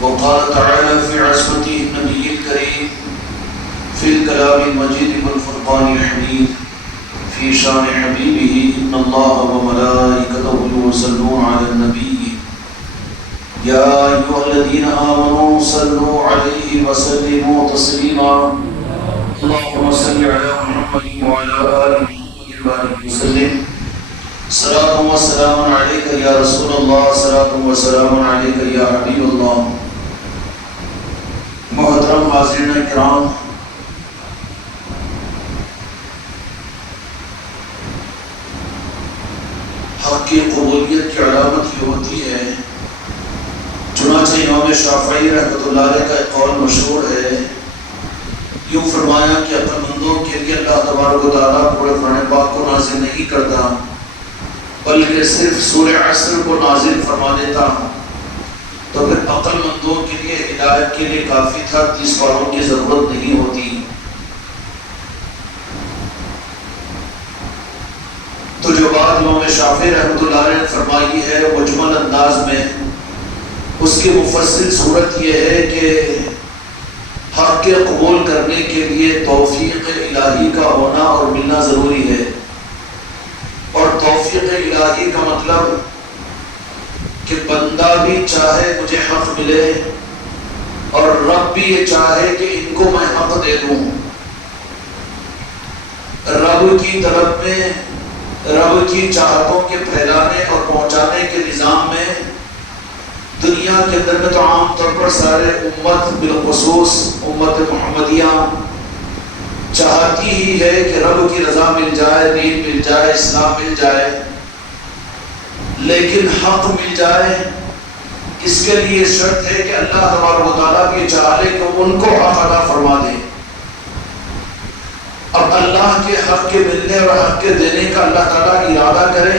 وقال تعالى في عصمته النبي الكريم في الكلام المجيد والفرقان الحميد في شان حبيبه إن الله وملائكته يصلون على النبي يا أيها الذين آمنوا صلوا عليه وسلموا تسليما اللهم صل على محمد وعلى آل محمد وبارك وسلم صلاة وسلام عليك يا رسول الله صلاة وسلام عليك يا حبيب الله. محترم حاضرین کرام، حق کی قبولیت کی علامت یہ ہوتی ہے، چنانچہ امام شافعی رحمۃ اللہ علیہ کا ایک قول مشہور ہے، یوں فرمایا کہ عقل مندوں کے لیے اللہ تبارک و تعالیٰ پورے قرآن پاک کو نازل نہیں کرتا بلکہ صرف سورہ عصر کو نازل فرما دیتا ہوں، تو پھر عقل مندوں کے لیے ہدایت کے لیے کافی تھا، 30 پاروں کی ضرورت نہیں ہوتی۔ تو جو بات امام شافعی رحمۃ اللہ علیہ نے فرمائی ہے مجمل انداز میں، اس کی مفصل صورت یہ ہے کہ حق کے قبول کرنے کے لیے توفیق الہی کا ہونا اور ملنا ضروری ہے، اور توفیق الہی کا مطلب کہ بندہ بھی چاہے مجھے حق ملے اور رب بھی یہ چاہے کہ ان کو میں حق دے دوں۔ رب کی طرف میں، رب کی چاہتوں کے پھیلانے اور پہنچانے کے نظام میں دنیا کے اندر میں تو عام طور پر سارے امت بالخصوص امت محمدیہ چاہتی ہی ہے کہ رب کی رضا مل جائے، دین مل جائے، اسلام مل جائے، لیکن حق مل جائے اس کے لیے شرط ہے کہ اللہ تبارک و تعالیٰ بھی چاہے کہ ان کو حق عطا فرما دے۔ اب اللہ کے حق کے ملنے اور حق کے دینے کا اللہ تعالیٰ ارادہ کرے،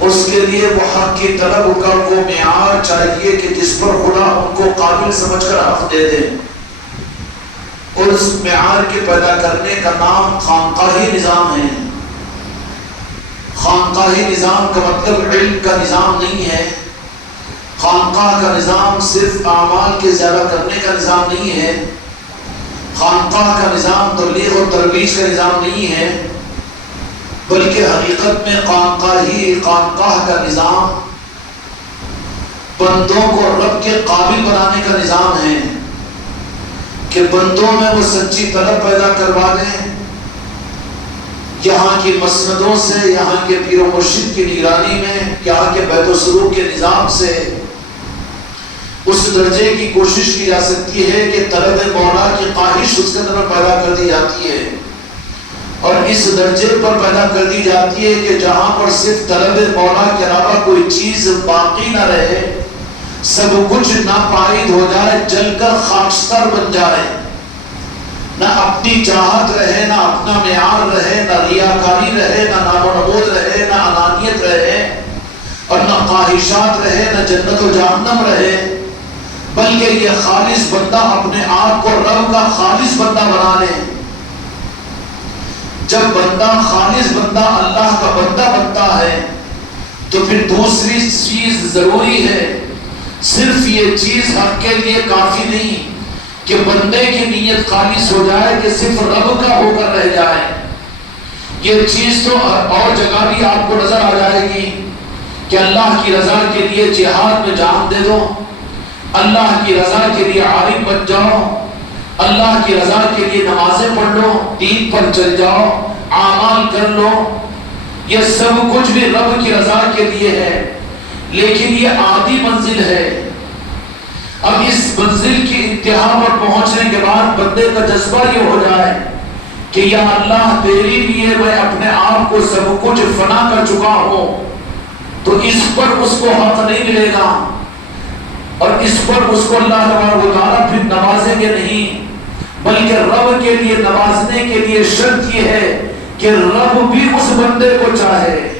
اس کے لیے وہ حق کی طلب کا وہ معیار چاہیے کہ جس پر خدا ان کو قابل سمجھ کر حق دے دے، اور اس معیار کے پیدا کرنے کا نام خانقاہی نظام ہے۔ خانقاہی نظام کا مطلب علم کا نظام نہیں ہے، خانقاہ کا نظام صرف اعمال کے زیادہ کرنے کا نظام نہیں ہے، خانقاہ کا نظام تبلیغ اور ترویج کا نظام نہیں ہے، بلکہ حقیقت میں خانقاہ کا نظام بندوں کو رب کے قابل بنانے کا نظام ہے کہ بندوں میں وہ سچی طلب پیدا کروا دیں، یہاں کی مسندوں سے، یہاں کے پیر و مرشد کی نگرانی میں، یہاں کے بیت و سلوک کے نظام سے اس درجے کی کوشش کی جا سکتی ہے کہ طلب مولا کی خواہش اس کے اندر پیدا کر دی جاتی ہے، اور اس درجے پر پیدا کر دی جاتی ہے کہ جہاں پر صرف طلب مولا کے علاوہ کوئی چیز باقی نہ رہے، سب کچھ ناپائید ہو جائے، جل کر خاکستر بن جائے، نہ اپنی چاہت رہے، نہ اپنا معیار رہے، نہ ریاکاری رہے، نہ نام و نمود رہے، نہ انانیت رہے، اور نہ خواہشات رہے، نہ جنت و جہنم رہے، بلکہ یہ خالص بندہ اپنے آپ کو رب کا خالص بندہ بنا لے۔ جب بندہ خالص بندہ اللہ کا بندہ بنتا ہے تو پھر دوسری چیز ضروری ہے، صرف یہ چیز حق کے لیے کافی نہیں کہ بندے کی نیت خالص ہو جائے کہ صرف رب کا ہو کر رہ جائے، یہ چیز تو اور جگہ بھی آپ کو نظر آ جائے گی کہ اللہ کی رضا کے لیے جہاد میں جان دے دو، اللہ کی رضا کے لیے عالم بن جاؤ، اللہ کی رضا کے لیے نمازیں پڑھ لو، دین پر چل جاؤ، اعمال کر لو، یہ سب کچھ بھی رب کی رضا کے لیے ہے، لیکن یہ عادی منزل ہے۔ اب اس منزل کی انتہا پر پہنچنے کے بعد بندے کا جذبہ یہ ہو جائے کہ یا اللہ تیری لیے میں اپنے آپ کو سب کچھ فنا کر چکا ہوں، تو اس پر اس کو حق نہیں ملے گا، اور اس پر اس کو اللہ تبارک و تعالیٰ پھر نوازیں گے نہیں، بلکہ رب کے لیے نوازنے کے لیے شرط یہ ہے کہ رب بھی اس بندے کو چاہے۔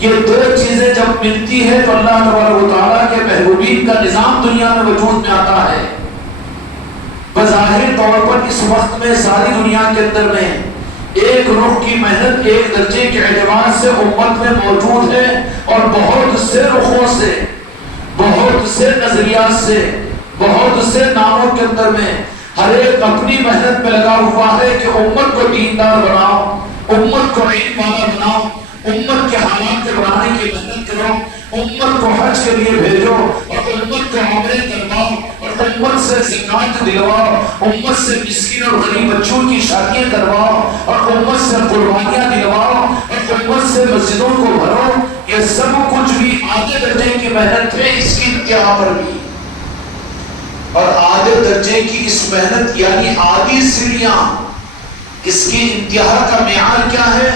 یہ دو چیزیں جب ملتی ہے تو اللہ تبارک و تعالیٰ کے محبوبین کا نظام دنیا میں وجود میں آتا ہے۔ بظاہر طور پر اس وقت میں ساری دنیا کے اندر میں ایک رخ کی محنت ایک درجے کے اعتبار سے امت میں موجود ہے، اور بہت سے رخوں سے بہت بہت سے نظریات سے، بہت سے ناموں کے اندر میں ہر ایک اپنی محنت میں لگا ہوا ہے کہ امت کو دیندار بناؤ، امت کو علم والا بناؤ، امت کے حالات کو بنانے کی محنت کرو، امت کو حج کے لیے بھیجو اور امت کو عمرے کرواؤ اور امت سے زکات دلواؤ، امت سے مسکین اور غریب بچوں کی شادیاں کرواؤ اور امت سے قربانیاں دلواؤ اور امت سے مسجدوں کو بھرو۔ یہ سب کچھ بھی آدھے درجے کی محنت ہے اس کی انتہا پر بھی، اور آدھے درجے کی اس محنت یعنی آدھی سیڑھیاں، اس کی انتہا کا معیار کیا ہے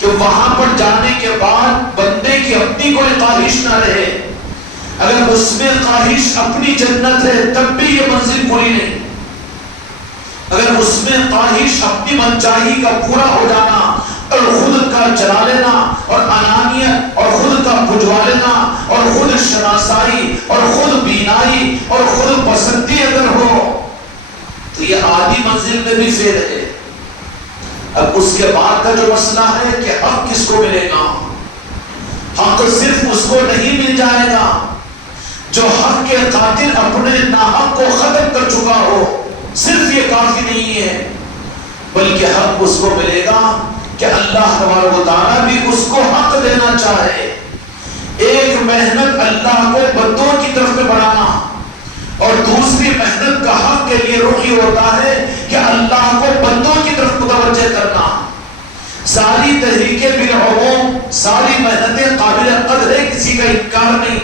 کہ وہاں پر جانے کے بعد بندے کی اپنی کوئی خواہش نہ رہے۔ اگر اس میں خواہش اپنی جنت ہے تب بھی یہ منزل پوری نہیں۔ اگر اس میں خواہش اپنی منچاہی کا پورا ہو جانا اور خود کا چلا لینا اور انانیت اور خود کا بجھوا لینا اور خود شناسائی اور خود بینائی اور خود پسندی اگر ہو تو یہ آدھی منزل میں بھی فیل ہے۔ اب اس کے بعد کا جو مسئلہ ہے کہ حق کس کو ملے گا؟ حق صرف اس کو نہیں مل جائے گا جو حق کے قاتل اپنے ناحق کو ختم کر چکا ہو، صرف یہ کافی نہیں ہے، بلکہ حق اس کو ملے گا کہ اللہ تبارک و تعالیٰ بھی اس کو حق دینا چاہے۔ ایک محنت اللہ کو بندوں کی طرف میں بڑھانا اور دوسری محنت کا حق کے لیے رخ یہ ہوتا ہے کہ اللہ کو بندوں کی طرف متوجہ کرنا۔ ساری تحریکیں بالعموم، ساری محنتیں قابل قدر ہے، کسی کا انکار نہیں،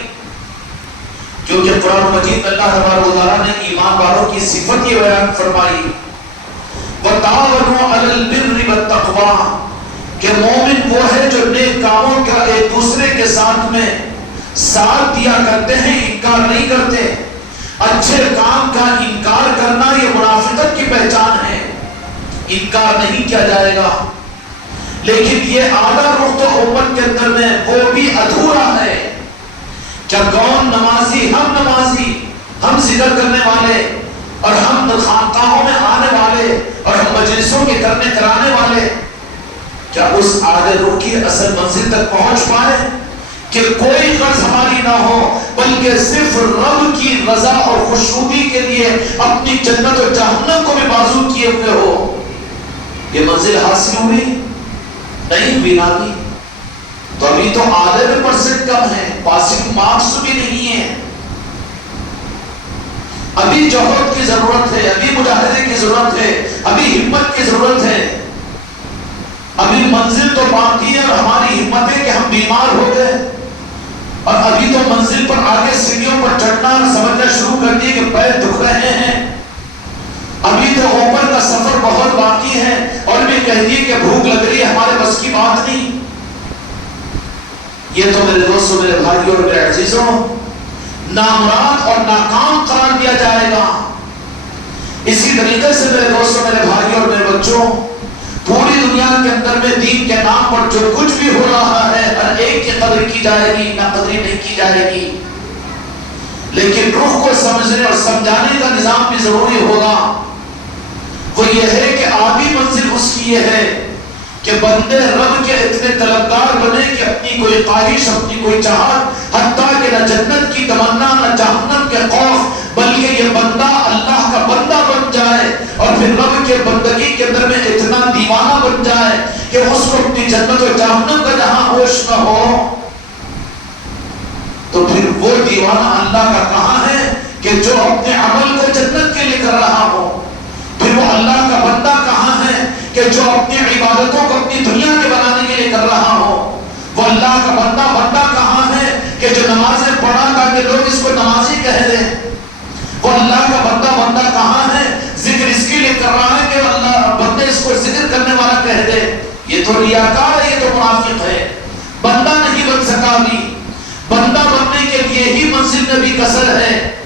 کیونکہ قرآن مجید اللہ تبارک و تعالیٰ نے ایمان والوں کی صفت یہ بیان فرمائی وَتَعَاوَنُوا عَلَى الْبِرِّ وَالتَّقْوَىٰ کہ مومن وہ ہے جو نیک کاموں کا ایک دوسرے کے ساتھ میں ساتھ دیا کرتے ہیں، انکار نہیں کرتے۔ اچھے کام کا انکار کرنا یہ منافقت کی پہچان ہے، انکار نہیں کیا جائے گا، لیکن یہ آدھا رخ تو امت کے اندر میں وہ بھی ادھورا ہے۔ کیا کون نمازی؟ ہم نمازی، ہم ذکر کرنے والے اور ہم خانقاہوں میں آنے والے اور ہم مجلسوں کے کرنے کرانے والے، کیا اس آدھے رخ کی اصل منزل تک پہنچ پائے کہ کوئی غرض ہماری نہ ہو بلکہ صرف رب کی رضا اور خوشنودی کے لیے اپنی جنت و جہنم کو بھی بازو کیے ہوئے ہو؟ یہ منزل حاصل ہوئی نہیں بینانی؟ تو ابھی تو آدھے میں پرسنٹ کم ہے، پاسنگ مارکس بھی نہیں ہے، ابھی جوہد کی ضرورت ہے، ابھی مجاہدے کی ضرورت ہے، ابھی ہمت کی ضرورت ہے، ابھی منزل تو باقی ہے اور ہماری ہمت ہے کہ ہم بیمار ہو گئے اور ابھی تو منزل پر آگے سیڑھیوں پر چڑھنا اور سمجھنا شروع کر دیے کہ پیر دکھ رہے ہیں، ابھی تو اوپر کا سفر بہت باقی ہے اور بھی کہہ دیے کہ بھوک لگ رہی ہے، ہمارے بس کی بات نہیں۔ یہ تو میرے دوستوں، میرے بھائیوں اور میرے عزیزوں نامراد اور ناکام قرار دیا جائے گا۔ اسی طریقے سے میرے دوستوں، میرے بھائیوں اور میرے بچوں، پوری دنیا کے اندر میں دین کے نام پر جو کچھ بھی ہو رہا ہے ہر ایک کی قدر کی جائے گی، نہ قدری نہیں کی جائے گی، لیکن روح کو سمجھنے اور سمجھانے کا نظام بھی ضروری ہوگا۔ وہ یہ ہے کہ آدھی منزل اس کی یہ ہے کہ بندے رب کے اتنے طلبگار بنے کہ اپنی کوئی خواہش، اپنی کوئی چاہت، حتیٰ کہ نہ جنت کی تمنا نہ جہنم کے خوف، بلکہ یہ بندہ اللہ کا بندہ بن جائے اور پھر رب کے بندگی کے اندر میں اتنا دیوانہ بن جائے کہ اس کو اپنی جنت و جہنم کا جہاں ہوش نہ ہو، تو پھر وہ دیوانہ اللہ کا کہاں ہے کہ جو اپنے عمل کو جنت کے لیے کر رہا ہو؟ پھر وہ اللہ کا بندہ کہاں ہے کہ جو اپنی عبادتوں کو اپنی دنیا کے بنانے کے لیے کر رہا ہو؟ وہ اللہ کا بندہ کہاں ہے کہ جو نمازیں پڑھا تاکہ لوگ اس کو نمازی کہہ دیں؟ وہ اللہ کا بندہ کہاں ہے ذکر اس کے لیے کر رہا ہے کہ اللہ بندے اس کو ذکر کرنے والا کہہ دے؟ یہ تو ریاکار ہے، یہ تو منافق ہے، بندہ نہیں بن سکا بھی۔ بندہ بننے کے لیے ہی منزل میں بھی کسر ہے،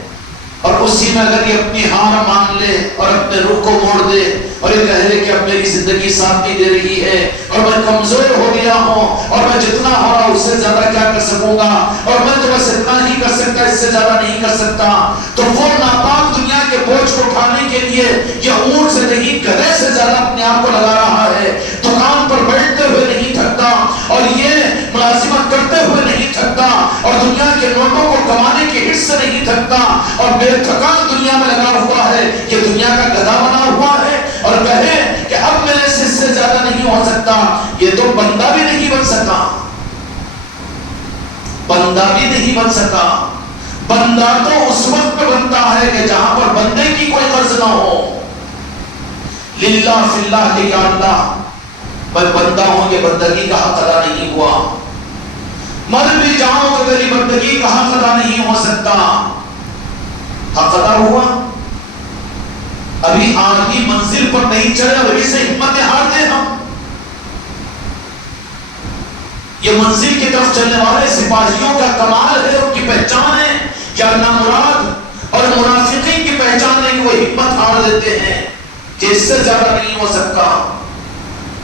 اور اسی میں اگر یہ اپنی ہار مان لے اور اپنے روح کو موڑ دے اور یہ کہہ لے کہ اب میری زندگی ساتھ نہیں دے رہی ہے اور میں کمزور ہو گیا ہوں اور میں جتنا ہو رہا اس سے زیادہ کیا کر سکوں گا اور میں تو بس اتنا ہی کر سکتا، اس سے زیادہ نہیں کر سکتا، تو وہ ناپاک دنیا کے بوجھ کو اٹھانے کے لیے یہ اونٹ سے نہیں گدھے سے زیادہ اپنے آپ کو لگا رہا ہے، دکان پر بیٹھتے ہوئے نہیں تھکتا اور یہ ملازمت کرتے ہوئے نہیں تھکتا اور دنیا کے کے نوٹوں کو کمانے کے حص سے نہیں تھکتا اور بے تھکان دنیا میں لگا ہوا ہے، یہ دنیا کا گدھا بنا ہوا ہے، اور کہے کہ اب میرے سے اس سے زیادہ نہیں ہو سکتا، یہ تو بندہ بھی نہیں بن سکا، بندہ بھی نہیں بن سکا۔ بندہ تو اس وقت پہ بنتا ہے کہ جہاں پر بندے کی کوئی غرض نہ ہو، للہ فی اللہ لیا اللہ، میں بندہ ہوں، یہ بندگی کا حق ادا نہیں ہوا، مر بھی جاؤں تو میری بندگی کا حق ادا نہیں ہو سکتا۔ حق ادا ہوا؟ ابھی آدمی منزل پر نہیں چلے، ابھی سے ہمت ہار دے ہم۔ یہ منزل کی طرف چلنے والے سپاہیوں کا کمال ہے، ان کی پہچان ہے، یا نامراد اور منافقین کی پہچان ہے کہ وہ ہمت ہار دیتے ہیں کہ اس سے زیادہ نہیں ہو سکتا۔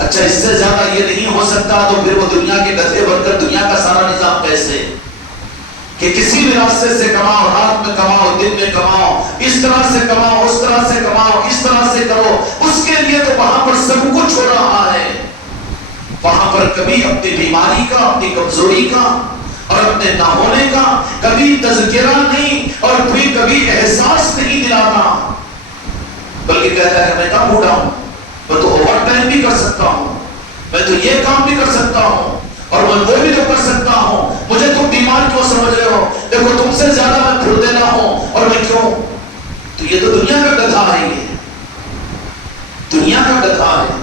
اچھا اس سے زیادہ یہ نہیں ہو سکتا تو پھر وہ دنیا کے گدھے بن کر دنیا کا سارا نظام کیسے؟ کہ کسی بھی راستے سے کماؤ، رات میں کماؤ، دن میں کماؤ، اس طرح سے کماؤ، اس طرح سے کماؤ، اس طرح سے کرو، اس کے لیے تو وہاں پر سب کچھ ہو رہا ہے۔ وہاں پر کبھی اپنی بیماری کا، اپنی کمزوری کا اور اپنے نہ ہونے کا کبھی تذکرہ نہیں اور پھر کبھی احساس نہیں دلاتا، بلکہ کہتا ہے میں کم بوڑھا ہوں، میں تو اوور ٹائم بھی کر سکتا ہوں، میں تو یہ کام بھی کر سکتا ہوں اور میں وہ بھی تو کر سکتا ہوں، مجھے تم بیمار کیوں سمجھ رہے ہو؟ دیکھو تم سے زیادہ میں پھردیلا ہوں، اور میں کیوں؟ تو یہ تو دنیا کا گدھا ہے، یہ دنیا کا گدھا ہے،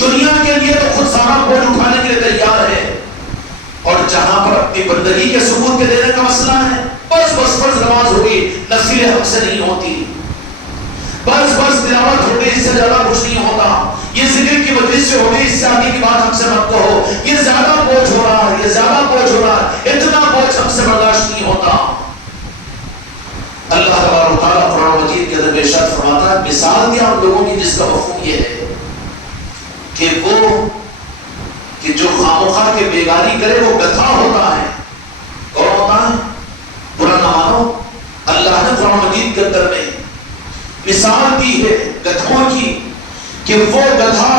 دنیا کے لیے تو خود سارا بوجھ اٹھانے کے لیے تیار ہے، اور جہاں پر اپنی بندگی کے ثبوت کے دینے کا مسئلہ ہے، بس فرض نماز ہوگی، نفل حق سے نہیں ہوتی، بس تلاوت ہوگی، اس سے زیادہ کچھ نہیں ہوتا، یہ ذکر کی مجلس سے ہوگی، اس سے آگے کی بات ہم سے مت کہو، یہ زیادہ بوجھ ہو رہا ہے، یہ زیادہ بوجھ ہو رہا ہے، اتنا بوجھ ہم سے برداشت نہیں ہوتا۔ اللہ تبارک و تعالیٰ قرآن مجید کے اندر ارشاد فرماتا ہے، مثال دیا ان لوگوں کی جس کا مفہوم یہ ہے کہ وہ کہ جو خامخواہ کے بیگاری کرے وہ گدھا ہوتا ہے۔ کون ہوتا ہے؟ برا نہ مانو، اللہ نے قرآن مجید کے اندر میں مثال دی ہے گدھوں کی کہ وہ گدھا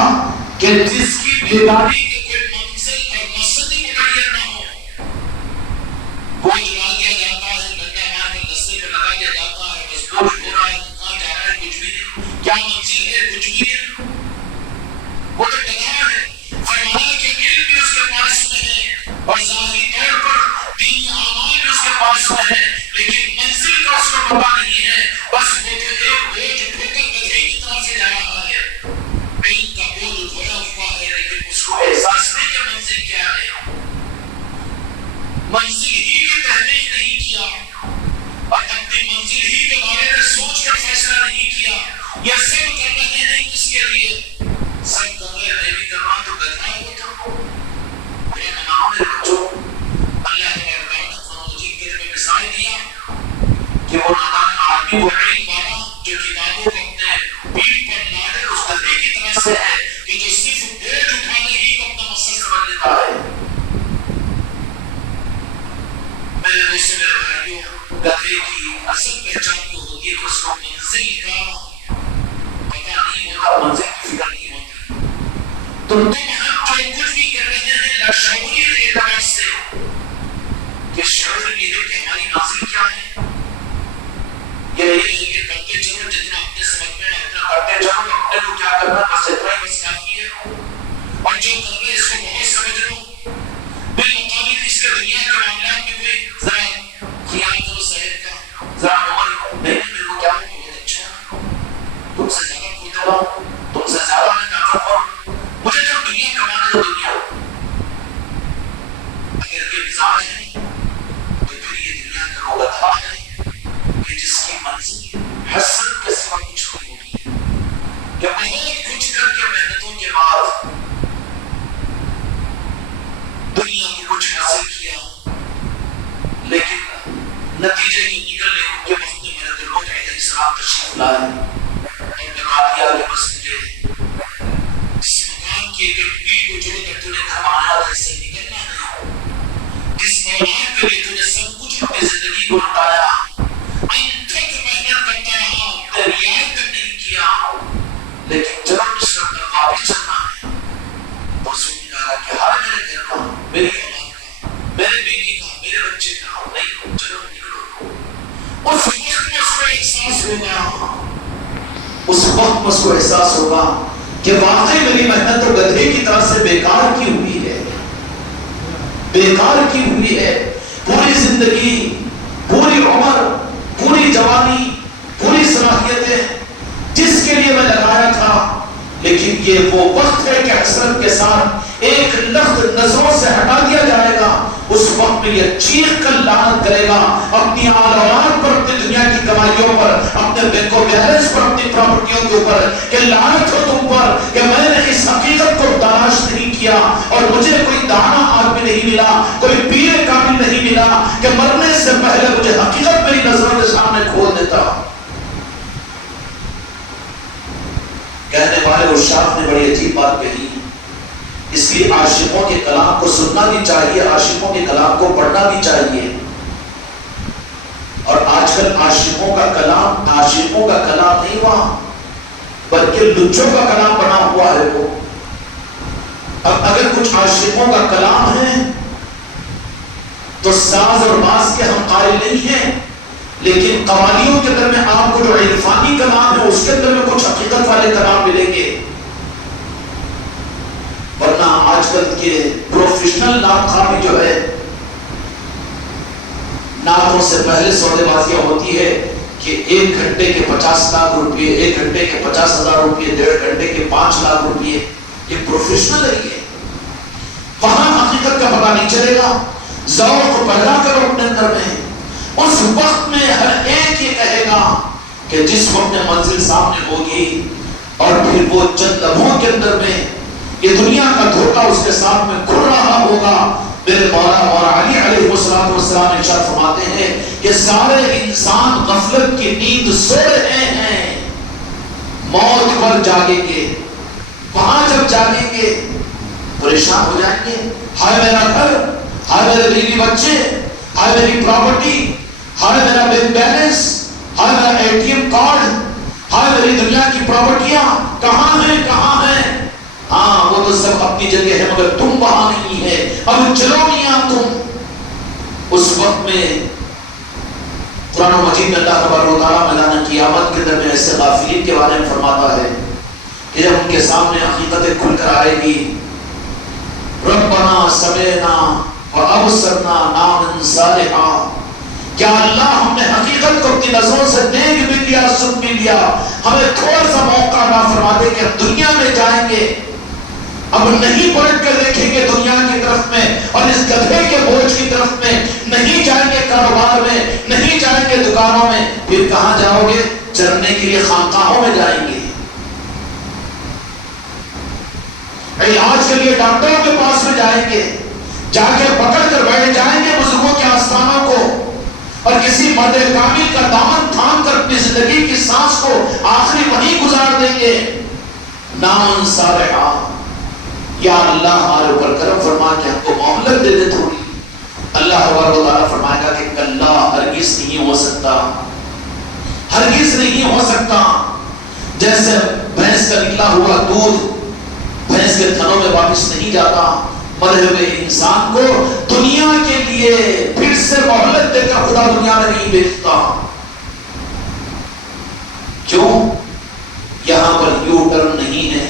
کہ جس کی بیگاری کے کوئی منزل اور مقصد ہی متعین نہ ہو، کوئی جلا دیا جاتا ہے، ڈنڈا مار کر رستے پہ لگا دیا جاتا ہے، بس بوجھ ہو رہا ہے، کہاں جا رہا ہے کچھ بھی نہیں، کیا منزل ہے کچھ بھی نہیں، وہ تو گدھا ہے۔ فرمایا کہ علم بھی اس کے پاس میں ہے اور ظاہری طور پر دینی اعمال بھی اس کے پاس میں ہے، لیکن منزل کا اس کو پتہ نہیں ہے، بس وہ تو ایک بوجھ اٹھو کر گدھے کی طرف سے جا رہا ہے، علم کا بوجھ اٹھایا ہوا ہے، لیکن اس کو احساس نہیں کہ منزل کیا ہے، منزل ہی کی تحقیق نہیں کیا اور اپنی منزل ہی کے بارے میں سوچ کر فیصلہ نہیں کیا۔ یہ سب کر رہے ہیں کس کے لیے؟ سب کر رہے میں بھی کر رہا تو گدھا ہوتا میرے نام میرے بچوں۔ اللہ نے قرآن مجید کے میں مثال دیا کہ وہ نادان آدمی وہ علم والا جو کتابوں کو اپنے پیٹ پر لاڑے اس گدھے کی طرح سے ہے کہ جو صرف بوجھ اٹھانے ہی کو اپنا مقصد سمجھ لیتا ہے۔ میرے دوست میرے بھائیوں، گدھے کی اصل پہچان جو ہوتی ہے کہ اس کو منزل کا پتہ نہیں ہوتا، منزل کی فکر نہیں ہوتی۔ تو تم ہم جو کچھ بھی کر رہے ہیں لاشعوری اعتبار سے کہ شعور یہ ہے کہ ہماری منزل کیا ہے، یہ ہے کہ کرتے چلو جتنا اپنے سمجھ میں اتنا کرتے چلو، اپنے کو کیا کرنا بس اتنا ہی بس کافی ہے، اور جو کر رہے اس کو بہت سمجھ لو، بالمقابل اس کے دنیا کے معاملات میں کوئی ذرا خیال کرو صحت کا، ذرا عمل نہیں میرے کو کیا ہو بہت اچھا، تم سے زیادہ کھوتے رہو، تم سے زیادہ میں کام کروں، مجھے جو دنیا کمانا ہے دنیا، اگر یہ مزاج ہے تو پھر یہ دنیا کا وہ گدھا ہے کہ جس کی منزل حسرت کے سوا کچھ نہیں ہوگی، کہ بہت کچھ کر کے محنتوں کے بعد دنیا کو کچھ حاصل کیا، لیکن نتیجے کی نکلنے کے وقت میں میرے دل موت علیہ السلام تشریف لائے اور بتا دیا کہ بس مجھے جس مقام کی ایک پیڑ کو جوڑ کر تو نے کھمایا تھا اس سے نکلنا ہے، جس اولاد کے لیے تو نے سب کچھ اپنی زندگی کو لٹایا، انتھک محنت کرتا رہا، رعایت تک نہیں کیا، لیکن جب اس کا واپس چلنا ہے تو سمجھ آ رہا کہ ہر میرے گھر کا، میری اولاد کا، میرے بیوی کا، میرے بچے کا نہیں وقت میں اس کو احساس ہوگا کہ واقعی میری محنت تو گدھے کی طرح سے بیکار کی ہوئی ہے، بیکار کی ہوئی ہے۔ پوری زندگی، پوری عمر، پوری جوانی، پوری صلاحیتیں جس کے لیے میں لگایا تھا، لیکن یہ وہ وقت ہے کہ حسرت کے ساتھ ایک لفظ نظروں سے ہٹا دیا جائے گا۔ اس وقت میں یہ چیخ کر لعنت کرے گا اپنی آل اولاد پر، اپنی دنیا کی کمائیوں پر، اپنے بینک بیلنس پر، اپنی پراپرٹیوں کے اوپر، کہ لعنت ہو تم پر کہ میں نے اس حقیقت کو تلاش نہیں کیا اور مجھے کوئی دانا آدمی نہیں ملا، کوئی پیر کامل نہیں ملا کہ مرنے سے پہلے مجھے حقیقت میری نظروں کے سامنے کھول دیتا۔ کہنے والے ارشاد نے بڑی عجیب بات کہی، اس لیے عاشقوں کے کلام کو سننا بھی چاہیے، عاشقوں کے کلام کو پڑھنا بھی چاہیے۔ اور آج کل عاشقوں کا کلام نہیں ہوا، بلکہ لچوں کا کلام بنا ہوا ہے وہ۔ اب اگر کچھ عاشقوں کا کلام ہے تو ساز اور باز کے ہم قائل نہیں ہیں، لیکن قوالیوں کے اندر میں آپ کو جو عرفانی کلام ہے اس کے اندر میں کچھ حقیقت والے کلام ملیں گے۔ ورنہ آج کل کے پروفیشنل نعت خواہ بھی جو ہے، نعتوں سے پہلے سودے بازیاں ہوتی ہے کہ 1 گھنٹے کے 50 لاکھ روپئے، 1 گھنٹے کے 50,000 روپئے، 1.5 گھنٹے کے 5 لاکھ روپئے، یہ پروفیشنل ہے۔ یہ وہاں حقیقت کا پتہ نہیں چلے گا۔ ذوق کو پیدا کرو اپنے اندر میں، اس وقت میں ہر ایک یہ کہے گا کہ جس وقت میں منزل سامنے ہوگی اور پھر وہ چند لمحوں کے اندر میں یہ دنیا کا دھوکہ اس کے ساتھ میں کھل رہا ہوگا۔ میرے مولا مولا علی علیہ السلام ارشاد فرماتے ہیں کہ سارے انسان غفلت کی نیند سو رہے ہیں، موت پر جاگیں گے۔ وہاں جب جاگیں گے پریشان ہو جائیں گے، ہائے میرا گھر، ہائے میرے بیوی بچے، ہائے میری پراپرٹی، ہائے میرا بینک بیلنس، ہائے میرا ATM کارڈ، ہائے میری دنیا کی پراپرٹیاں کہاں ہیں؟ ہاں وہ تو سب اپنی جگہ ہے مگر تم وہاں نہیں ہے، اب چلو میاں تم۔ اس وقت میں قرآن مجید میں اللہ تبارک و تعالیٰ میدان قیامت کے اندر میں ایسے غافلین کے بارے میں فرماتا ہے کہ جب ان کے سامنے حقیقتیں کھل کر آئے گی، ربنا سمعنا وابصرنا نامن صالحا، کیا اللہ ہم نے حقیقت کو اپنی نظروں سے دیکھ بھی لیا، سن بھی لیا، ہمیں تھوڑا سا موقع نہ فرما دے کہ ہم دنیا میں جائیں گے، اب نہیں پلٹ کر دیکھیں گے دنیا کی طرف میں اور اس گدھے کے بوجھ کی طرف میں، نہیں جائیں گے کاروبار میں، نہیں جائیں گے دکانوں میں، پھر کہاں جاؤ گے؟ چرنے کے لیے خانقاہوں میں جائیں گے، علاج کے لیے ڈاکٹروں کے پاس میں جائیں گے، جا کے پکڑ کر بیٹھ جائیں گے بزرگوں کے آستانوں کو اور کسی مرد کامل کا دامن تھام کر اپنی زندگی کی سانس کو آخری وہیں گزار دیں گے۔ نامن صالحا، یا اللہ ہمارے اوپر کرم فرما کہ ہم کو مہلت دے دے تھوڑی۔ اللہ تبارک و تعالیٰ فرمائے گا کہ کلا، ہرگز نہیں ہو سکتا، ہرگز نہیں ہو سکتا۔ جیسے بھینس کا نکلا ہوا دودھ بھینس کے تھنوں میں واپس نہیں جاتا، مرے ہوئے انسان کو دنیا کے لیے پھر سے مہلت دے کر خدا دنیا میں نہیں بھیجتا۔ کیوں؟ یہاں پر یو ٹرن نہیں ہے،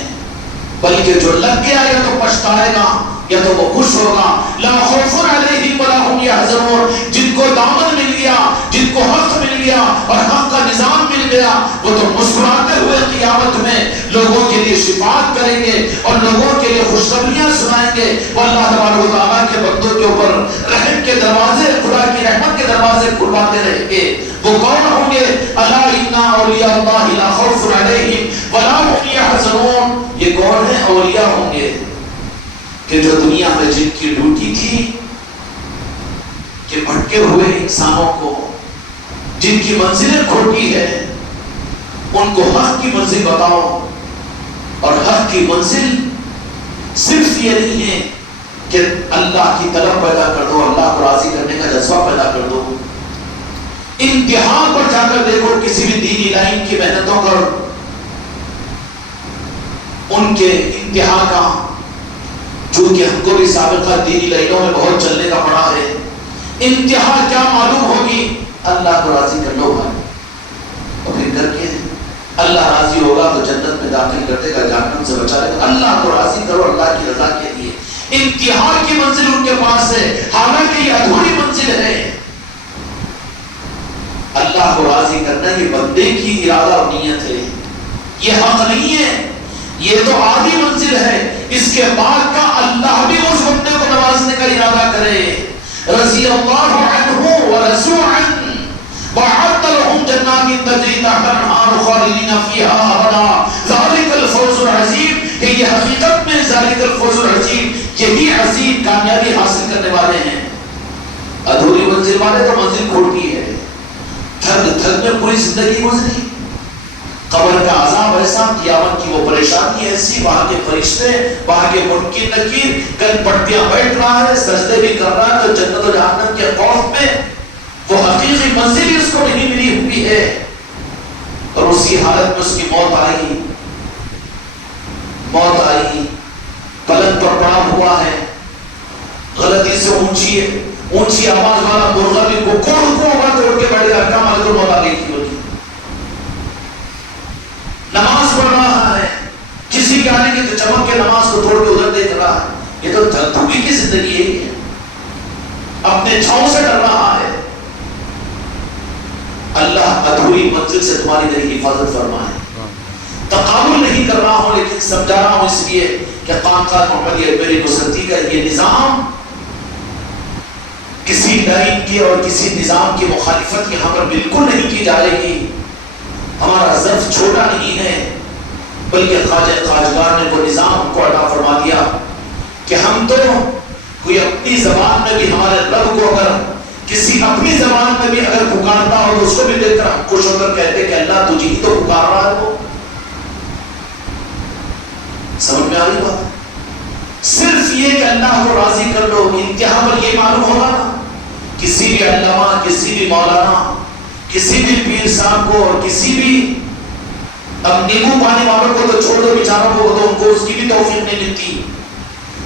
بلکہ جو لگ گیا یا تو پچھتائے گا یا تو وہ خوش ہوگا۔ لا خوف علیہم ولا هم يحزنون، جن کو دامن مل گیا، جن کو حق مل گیا اور حق کا نظام مل گیا، وہ تو مسکراتے ہوئے قیامت میں لوگوں کے لیے شفاعت کریں گے اور لوگوں کے لیے خوشخبریاں سنائیں گے۔ وہ اللہ تبارک و تعالیٰ کے بندوں کے اوپر رحم کے دروازے، خدا کی رحمت کے دروازے کھلواتے رہیں گے۔ وہ کون ہوں گے؟ الا ان اولیاء اللہ لا خوف علیہم ولا هم يحزنون، یہ کون ہیں؟ اولیاء ہوں گے کہ جو دنیا میں جن کی ڈیوٹی تھی کہ بھٹکے ہوئے انسانوں کو، جن کی منزلیں کھوٹی ہے، ان کو حق کی منزل بتاؤ۔ اور حق کی منزل صرف یہ نہیں ہے کہ اللہ کی طلب پیدا کر دو، اللہ کو راضی کرنے کا جذبہ پیدا کر دو۔ انتہا پر جا کر دیکھو کسی بھی دینی لائن کی محنتوں پر، ان کے انتہا کا، چونکہ ہم کو بھی سابقہ دینی لائنوں میں بہت چلنے کا پڑا ہے، انتہا کیا معلوم ہوگی؟ اللہ کو راضی کر لو بھائی، اور پھر کر کے اللہ راضی ہوگا تو جنت میں داخل کر دے گا، جہنم سے بچا لے گا۔ اللہ کو راضی کرو اللہ کی رضا کے لیے۔ انتہا کی منزل ان کے پاس ہے، حالانکہ یہ ادھوری منزل ہے۔ اللہ کو راضی کرنا یہ بندے کی ارادہ اور نیت ہے، یہ حق نہیں ہے، یہ تو آدھی منزل ہے۔ اس کے بعد کا اللہ بھی اس بندے کو نوازنے کا ارادہ کرے۔ رضی اللہ عنہ ورضوا عنہ وَأَعَدَّ لَهُمْ جَنَّاتٍ تَجْرِي تَحْتَهَا الْأَنْهَارُ خَالِدِينَ فِيهَا أَبَدًا ذَلِكَ الْفَوْزُ الْعَظِيمُ۔ کہ یہ حقیقت میں ذَلِكَ الْفَوْزُ الْعَظِيمُ، یہی عظیم کامیابی حاصل کرنے والے ہیں۔ ادھوری منزل والے تو منزل کھوٹی ہے، تھک تھک میں پوری زندگی گزری، قبر کا عذاب ایسا، قیامت کی وہ پریشانی ایسی، وہاں کے فرشتے، وہاں کے منکر نکیر، کل پٹیاں بیٹھ رہا ہے، سجدے بھی کر رہا ہے، تو جنت و جہنم کے خوف میں وہ حقیقی منزل اس کو نہیں ملی ہوئی ہے، اور اسی حالت میں اس کی موت آئی، پلنگ پر پڑا ہوا ہے، غلطی سے اونچی آواز والا مرغا بھی کو توڑ کے بیٹھ گیا، کہاں ملک الموت آ گئی تھی ہوتی۔ نماز پڑھ رہا ہے، کسی کے آنے کی تو چمک کے نماز کو توڑ کے ادھر دیکھ رہا ہے، یہ تو دھوبی کی زندگی ہے، اپنے چھاؤں سے ڈر رہا ہے۔ اللہ ادھوری منزل سے تمہاری میری حفاظت فرمائے۔ تقابل نہیں کر رہا ہوں، لیکن سمجھا رہا ہوں اس لیے کہ خانقاہ محمدیہ میری نصرتی کا یہ نظام کسی لائن کی اور کسی نظام کی مخالفت یہاں پر بالکل نہیں کی جائے گی۔ ہمارا ظرف چھوٹا نہیں ہے، بلکہ خواجہ خواجگار نے وہ نظام کو عطا فرما دیا کہ ہم تو کوئی اپنی زبان میں بھی ہمارے رب کو اگر کسی اپنی زبان میں بھی اگر پکارتا ہو تو اس کو بھی دیکھ کر ہم خوش ہو کر کہتے کہ اللہ تجھے ہی تو پکار رہا ہے۔ وہ سمجھ میں آ رہی بات؟ صرف یہ کہ اللہ کو راضی کر لو، انتہا پر یہ معلوم ہوگا نا، کسی بھی علامہ، کسی بھی مولانا، کسی بھی پیر صاحب کو اور کسی بھی اب نیمبو پانی والوں کو تو چھوڑ دو، بیچاروں کو تو ان کو اس کی بھی توفیق نہیں ملتی،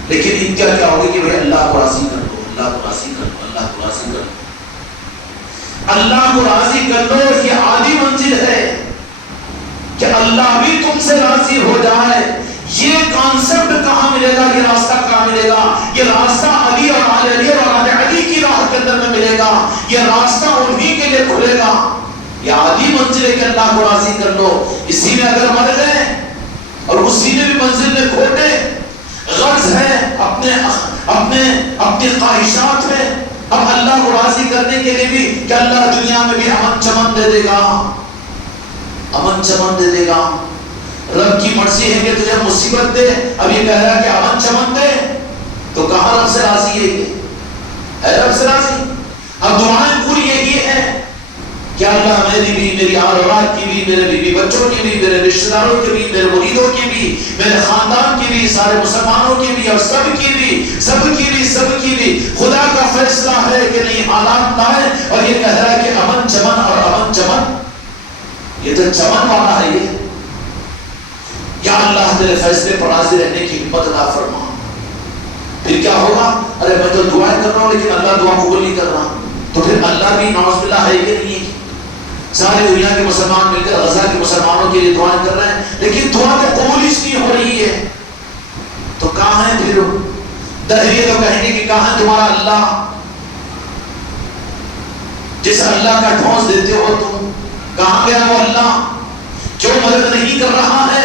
لیکن انتہا کیا ہوگی کہ بھائی اللہ کو راضی کر لو، اللہ کو راضی کر لو، اللہ کو راضی کر لو، اللہ کو راضی کر لو۔ یہ آدھی منزل ہے کہ اللہ بھی تم سے راضی ہو جائے۔ یہ کانسیپٹ کہاں ملے گا، یہ راستہ کہاں ملے گا؟ یہ راستہ علی اور آل علی اور آل علی کی راہ کے اندر میں ملے گا، یہ راستہ انہی کے لیے کھلے گا۔ یہ آدھی منزل ہے کہ اللہ کو راضی کر لو۔ اسی میں اگر مر گئے اور اسی میں بھی منزل میں کھوٹے، غرض ہے اپنے خواہشات میں، اب اللہ کو راضی کرنے کے لیے بھی کہ اللہ دنیا میں بھی امن چمن دے دے گا، امن چمن دے دے گا۔ رب کی مرضی ہے کہ تجھے مصیبت دے، اب یہ کہہ رہا ہے کہ امن چمن دے، تو کہاں رب سے راضی ہے؟ یہ ہے رب سے راضی؟ اب دعائیں پوری یہی ہے کہ اللہ میری بھی، میری آل اولاد کی بھی، میرے بیوی بچوں کی بھی، میرے رشتہ داروں کی بھی، میرے مریدوں کی بھی، میرے خاندان کی بھی، سارے مسلمانوں کی بھی، اور سب کی بھی خدا کا فیصلہ ہے کہ نہیں حالات لائے، اور یہ کہہ رہا ہے کہ امن چمن، اور امن چمن یہ تو چمن والا ہے۔ یہ یا اللہ تیرے فیصلے پر راضی رہنے کی ہمت عطا فرما۔ پھر کیا ہوگا؟ ارے میں تو دعائیں کر رہا ہوں لیکن اللہ دعا قبول نہیں کر رہا، تو پھر اللہ بھی نعوذ باللہ ہے کہ نہیں ہے؟ ساری دنیا کے مسلمان مل کر غزہ کے مسلمانوں کے لیے دعائیں کر رہے ہیں، لیکن دعا تو قبول اس نہیں ہو رہی ہے، تو کہاں ہے پھر؟ دہریے تو کہیں گے کہ کہاں ہے تمہارا اللہ؟ جس اللہ کا ٹھونس دیتے ہو تم، کہاں گیا وہ اللہ جو مدد نہیں کر رہا ہے؟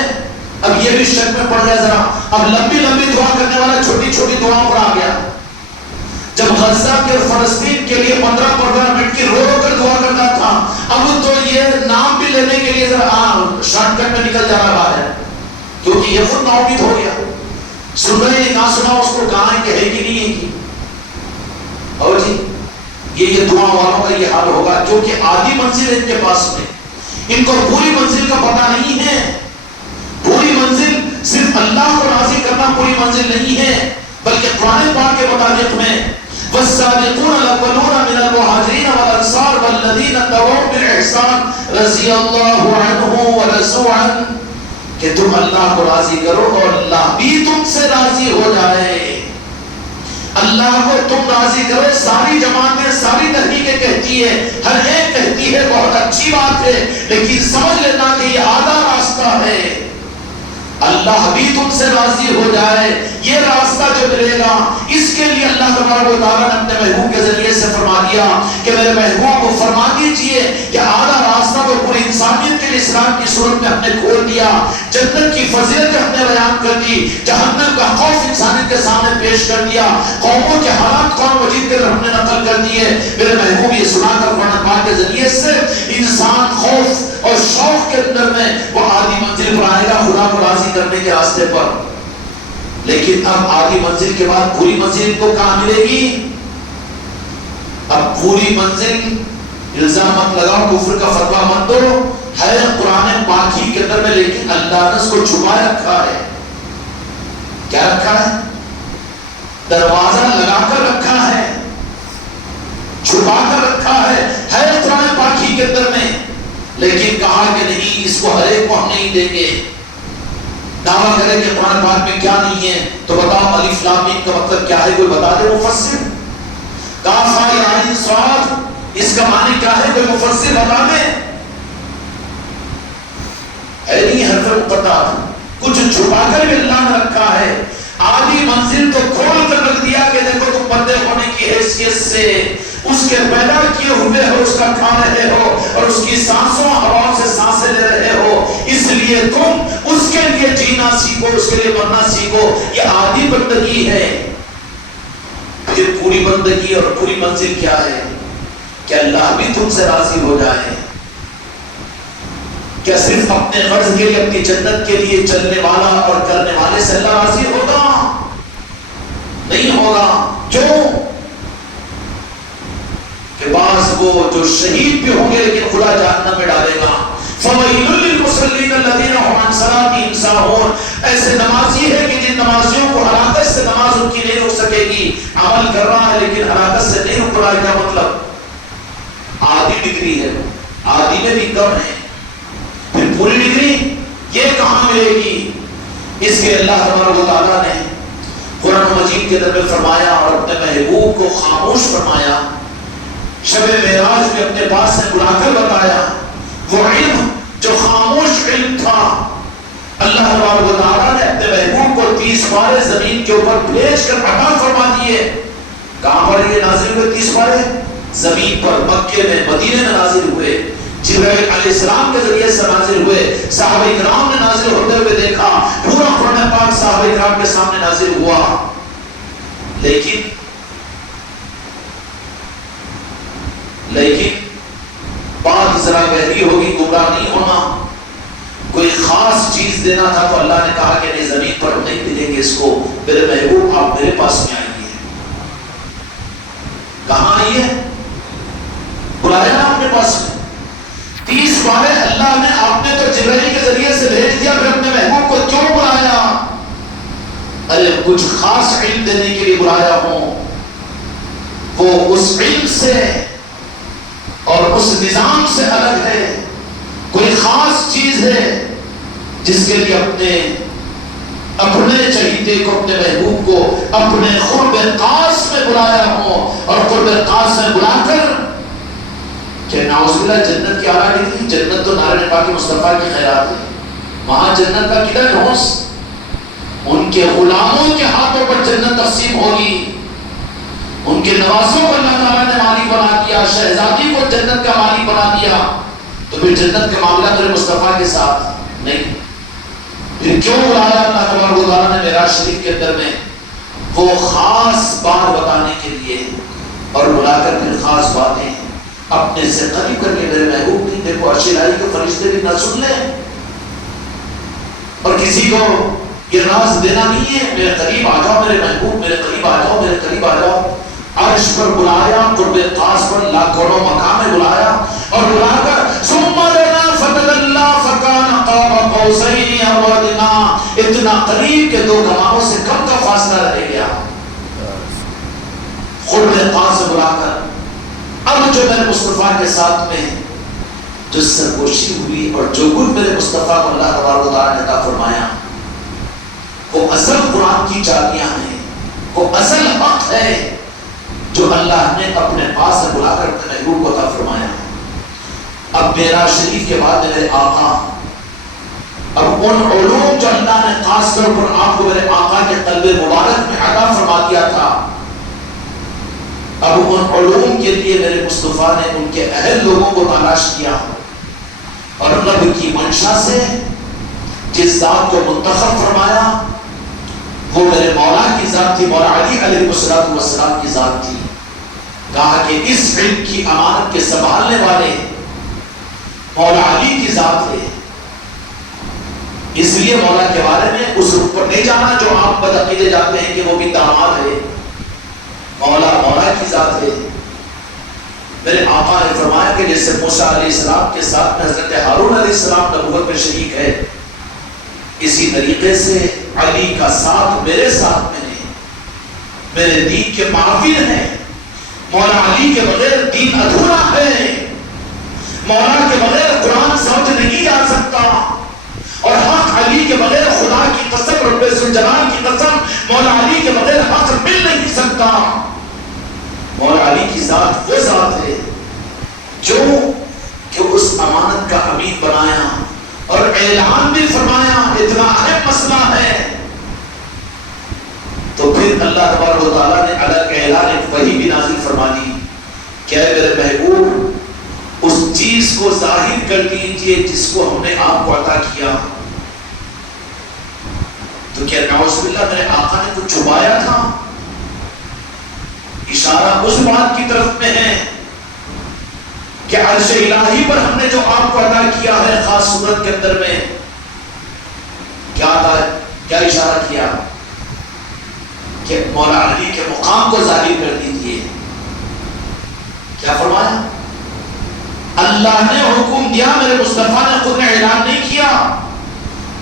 اب یہ بھی شک میں پڑ گیا ذرا، اب لمبی لمبی دعا کرنے والا چھوٹی چھوٹی دعاؤں پر آ گیا۔ جب غزہ کے فلسطین کے لیے 15 منٹ کی رو رو کر دعا کرتا تھا، اب تو یہ نام بھی لینے کے لیے ذرا شارٹ کٹ میں نکل جا رہا ہے، کیونکہ یہ خود ناامید ہو گیا، سن رہے ہیں کہاں سنا اس کو، کہاں ہے کہ ہے کہ نہیں ہے کہ؟ اور جی یہ دعا والوں کا یہ حال ہوگا، کیونکہ آدھی منزل ان کے پاس میں، ان کو پوری منزل کا پتہ نہیں ہے۔ پوری منزل صرف اللہ کو راضی کرنا پوری منزل نہیں ہے، بلکہ قرآن پاک کے مطابق میں والسابقون الاولون من المہاجرین والانصار والذین اتبعوهم بالاحسان رضی اللہ عنہم ورضوا عنہ، کہ تم اللہ کو راضی کرو اور اللہ بھی تم سے راضی ہو جائے۔ اللہ کو تم راضی کرو، ساری جماعتیں، ساری تحریکیں کہتی ہے، ہر ایک کہتی بندگی ہے بہت اچھی بات ہے، لیکن سمجھ لینا کہ یہ آدھا راستہ ہے۔ اللہ بھی تم سے راضی ہو جائے، یہ راستہ جو ملے گا اس کے لیے اللہ تبارک و تعالیٰ نے اپنے محبوب کے ذریعے سے فرما دیا کہ میرے محبوب کو فرما دیجئے کہ آدھا راستہ تو پوری انسانیت کے لیے اسلام کی صورت میں ہم نے کھول دیا، جنت کی فضیلت ہم نے بیان کر دی، جہنم کا خوف انسانیت کے سامنے پیش کر دیا، قوموں کے حالات قرآن مجید کے ہم نے نقل کر دیے۔ میرے محبوب یہ سنا کر قرآن پاک کے ذریعے سے انسان خوف اور شوق کے اندر میں وہ آدھی منزل پر آئے گا خدا کو راضی کرنے کے راستے پر۔ لیکن اب آدھی منزل کے بعد پوری منزل کو کہاں ملے گی؟ اب پوری منزل الزام مت لگاؤ، کفر کا فتویٰ مت دو، ہے قرآن پاک ہی کے اندر میں، لیکن اللہ نے اس کو چھپا رکھا ہے۔ کیا رکھا ہے؟ دروازہ لگا کر رکھا ہے، چھپا کر رکھا ہے قرآن پاک ہی کے اندر میں، لیکن کہا کہ نہیں اس کو ہر ایک کو ہم نہیں دیں گے۔ دعویٰ کرے کہ قرآن پاک میں کیا نہیں ہے تو بتاؤ الف لام میم کا مطلب کیا ہے؟ کوئی بتا دے مفسر؟ کاف ہا یا عین صاد اس کا معنی کیا ہے؟ کوئی مفسر بتا دے؟ ہے نہیں حرف مقطعات، کچھ چھپا کر بھی اللہ نے رکھا ہے۔ آدھی منزل تو کھول کر رکھ دیا کہ دیکھو تم بندے ہونے کی حیثیت سے اس کے پیدا کیے ہوئے ہو، اس کا کھا رہے ہو اور اس کی سانسوں ہواؤں سے سانسیں لے رہے ہو، اس لیے تم اس کے لیے جینا سیکھو، اس کے لیے مرنا سیکھو۔ یہ آدھی بندگی ہے۔ پھر پوری بندگی اور پوری منزل کیا ہے؟ کہ اللہ بھی تم سے راضی ہو جائے۔ کیا صرف اپنے غرض کے لیے، اپنی جنت کے لیے چلنے والا اور کرنے والے سے اللہ راضی ہوگا؟ نہیں ہوگا۔ کیوں؟ کہ بعض وہ جو شہید بھی ہوں گے لیکن خدا جہنم میں ڈالے گا۔ فَوَيْلٌ لِّلْمُصَلِّينَ الَّذِينَ هُمْ عَنْ صَلَاتِهِمْ سَاهُونَ، ایسے نمازی ہے کہ جن نمازیوں کو ہلاکت سے نماز ان کی نہیں رک سکے گی۔ عمل کر رہا ہے لیکن ہلاکت سے نہیں رک رہا ہے، کیا مطلب؟ آدھی ڈگری ہے، آدھی میں بھی کم ہے، پھر پوری ڈگری یہ کہاں ملے گی؟ اس کے اللہ تبارک و تعالیٰ نے قرآن مجید کے اندر فرمایا اور اپنے محبوب کو خاموش فرمایا، شب معراج میں اپنے پاس سے بلا کر بتایا وہ علم جو خاموش علم تھا۔ اللہ تبارک و تعالیٰ نے اپنے محبوب کو 30 پارے زمین کے اوپر بھیج کر عطا فرما دیے۔ کہاں پر یہ نازل ہوئے 30 پارے؟ زمین پر، مکے میں، مدینے میں نازل ہوئے، جبرائیل علیہ السلام کے ذریعے سے نازل ہوئے، صحابہ کرام نے نازل ہوتے ہوئے دیکھا، پورا قرآن پاک صحابہ کرام کے سامنے نازل ہوا۔ لیکن بات ذرا گہری ہوگی، گمراہ نہیں ہونا، کوئی خاص چیز دینا تھا تو اللہ نے کہا کہ نہیں زمین پر نہیں ملیں گے اس کو، میرے محبوب آپ میرے پاس میں آئیے۔ کہاں آئیے؟ بلایا نا اپنے پاس میں 30 بارے اللہ نے، آپ نے تو جبرائیل کے ذریعے سے بھیج دیا، پھر اپنے محبوب کو کیوں بلایا؟ ارے کچھ خاص علم دینے کے لیے بلایا ہوں، وہ اس علم سے اور اس نظام سے الگ ہے، کوئی خاص چیز ہے جس کے لیے اپنے چہیتے کو، اپنے محبوب کو اپنے قرب خاص میں بلایا ہوں، اور قرب خاص میں بلا کر کہ نعوذ باللہ جنت کی اعلیٰ ڈگری، جنت تو نارائن پاک مصطفیٰ کی خیرات ہے، وہاں جنت کا کدھر ڈھونس؟ ان کے غلاموں کے ہاتھوں پر جنت تقسیم ہوگی، ان کے نوازوں کو اللہ تعالیٰ نے مالک بنا دیا، شہزادی کو جنت کا مالک بنا دیا، تو پھر جنت کا معاملہ میرے مصطفیٰ کے ساتھ نہیں۔ پھر کیوں بلایا اللہ تبارک و تعالیٰ نے معراج شریف کے اندر میں؟ وہ خاص بات بتانے کے لیے، اور بلا کر پھر خاص باتیں اپنے سے قریب کر کے، میرے محبوب کی دیکھو عرش الہی کے فرشتے بھی نہ سن لیں، اور کسی کو یہ راز دینا نہیں ہے، میرے قریب آ جاؤ میرے محبوب، میرے قریب آ جاؤ، میرے قریب آ جاؤ۔ عرش پر بلایا، قرب خاص پر لاکھوں مقام میں بلایا، اور بلا کر ثم دنا فتدلى فكان قاب قوسين او ادنى، اتنا قریب کہ 2 کمانوں سے کم کا فاصلہ رہ گیا، قرب خاص سے بلا کر۔ اب جو میرے مصطفیٰ کے ساتھ میں جو سرگوشی ہوئی اور جو کچھ میرے مصطفیٰ کو اللہ تبارک و تعالیٰ نے عطا فرمایا، وہ اصل قرآن کی چابیاں ہیں، وہ اصل حق ہے جو اللہ نے اپنے پاس سے بلا کر اپنے محبوب کو عطا فرمایا۔ اب معراج شریف کے بعد میرے آقا، اب ان علوم جو اللہ نے خاص طور پر آپ کو میرے آقا کے قلب مبارک میں عطا فرما دیا تھا، اب ان علوم کے لیے میرے مصطفیٰ نے ان کے اہل لوگوں کو تلاش کیا، اور رب کی منشا سے جس ذات کو منتخب فرمایا وہ میرے مولا کی ذات تھی، مولا علی علیہ السلام کی ذات تھی۔ کہا کہ اس علم کی امانت کے سنبھالنے والے مولا علی کی ذات ہے، اس لیے مولا کے بارے میں اس رخ پر نہیں جانا جو آپ بدعقیدے جاتے ہیں کہ وہ بھی داماد ہے، مولا کی ذات ہے۔ میرے آقا نے فرمایا کہ جیسے موسیٰ علیہ السلام کے ساتھ میں حضرت ہارون علیہ السلام نبوت میں شریک ہے، اسی طریقے سے علی کا ساتھ میرے ساتھ میں ہے، میرے دین کے معافر ہیں۔ مولا علی کے بغیر دین ادھورا ہے، مولا کے بغیر قرآن سمجھ نہیں جا سکتا، اور حق علی کے بغیر خدا کی قسم، رب ذوالجلال کی قسم، مولا علی کے بغیر حق مل نہیں سکتا۔ مولا علی کی ذات وہ ذات ہے جو کہ اس امانت کا امین بنایا اور اعلان بھی فرمایا، اتنا اہم مسئلہ ہے۔ تو پھر اللہ تبارک و تعالیٰ نے الگ اعلان وحی بھی نازل فرما دی کہ اے میرے محبوب اس چیز کو ظاہر کر دیجئے جس کو ہم نے آپ کو عطا کیا۔ تو کیا نعوذ باللہ میرے آقا نے کچھ چھپایا تھا؟ اشارہ اس بات کی طرف میں ہے کہ عرش الہی پر ہم نے جو آپ کو عطا کیا ہے خاص صورت کے اندر میں کیا اشارہ کیا کہ مولا علی کے مقام کو ظاہر کر دیجیے۔ کیا فرمایا؟ اللہ نے حکم دیا، میرے مصطفیٰ نے خود نے اعلان نہیں کیا،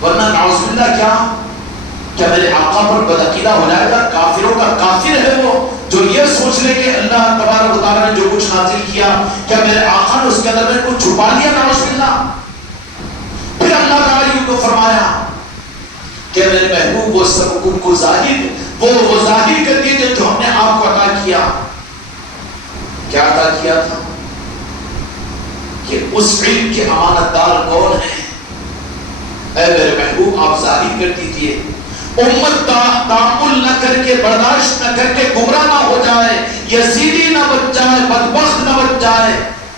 ورنہ نعوذ باللہ کیا میرے آقا پر بدعقیدہ ہو جائے گا؟ کافروں کا کافر ہے وہ جو یہ سوچ لے کہ اللہ تبارک و تعالیٰ نے جو کچھ نازل کیا کیا میرے آقا نے اس کے اندر میں کچھ چھپا لیا؟ نعوذ باللہ۔ پھر اللہ تعالیٰ کو فرمایا کہ میرے محبوب وہ سب حکم کو وہ ظاہر کر دیجیے جو ہم نے آپ کو عطا کیا۔ کیا عطا کیا تھا؟ کہ اس علم کے امانت دار کون ہیں؟ اے میرے محبوب آپ ظاہر کر دیجیے، امت تعامل نہ کر کے، برداشت نہ کر کے گمراہ نہ ہو جائے، یزیدی نہ بچ جائے، بدبخت نہ بچ جائے۔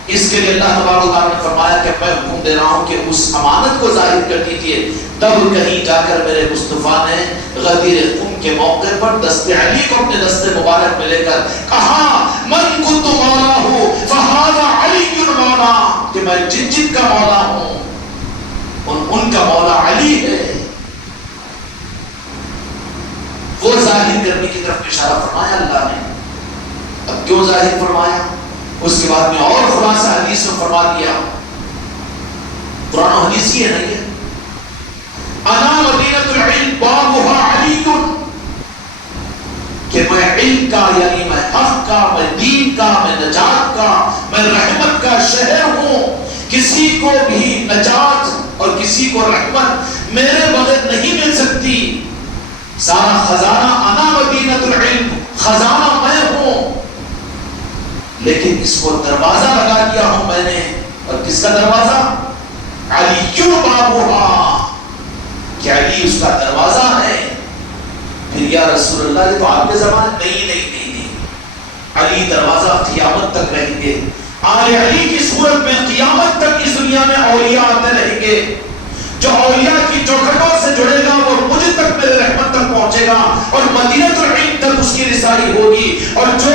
اس کے لیے اللہ تبارک و تعالیٰ نے فرمایا کہ میں حکم دے رہا ہوں کہ اس امانت کو ظاہر کر دیجیے۔ تب کہیں جا کر میرے مصطفیٰ نے غدیر قم کے موقع پر دست علی کو اپنے دست مبارک میں لے کر کہا من کنت مولا فہذا علی مولا، کہ میں جن کا مولا ہوں ان کا مولا علی ہے۔ وہ ظاہر کرنے کی طرف اشارہ فرمایا اللہ نے۔ اب کیوں ظاہر فرمایا؟ اس کے بعد میں اور خلاصہ حدیث میں فرما دیا، قرآن و حدیث ہی ہے نا یہ، انا مدینۃ العلم بابها علی، کہ میں علم کا یعنی میں حق کا، میں دین کا، میں نجات کا، میں رحمت کا شہر ہوں۔ کسی کو بھی نجات اور کسی کو رحمت میرے بغیر نہیں مل سکتی۔ سارا خزانہ انا مدینۃ العلم، خزانہ میں ہوں، لیکن اس کو دروازہ لگا دیا ہوں میں نے۔ اور کس کا دروازہ؟ علی بابها، کہ علی اس کا دروازہ ہے۔ پھر یا رسول اللہ یہ تو آپ کے زمانے نہیں، علی دروازہ قیامت تک رہیں گے۔ آل علی کی صورت میں قیامت تک اس دنیا میں اولیاء آتے رہیں گے۔ جو اولیاء کی چوکھٹوں سے جڑے گا وہ مجھ تک میرے رحمت تک پہنچے گا، اور مدینۃ العلم تک اس کی رسائی ہوگی۔ اور جو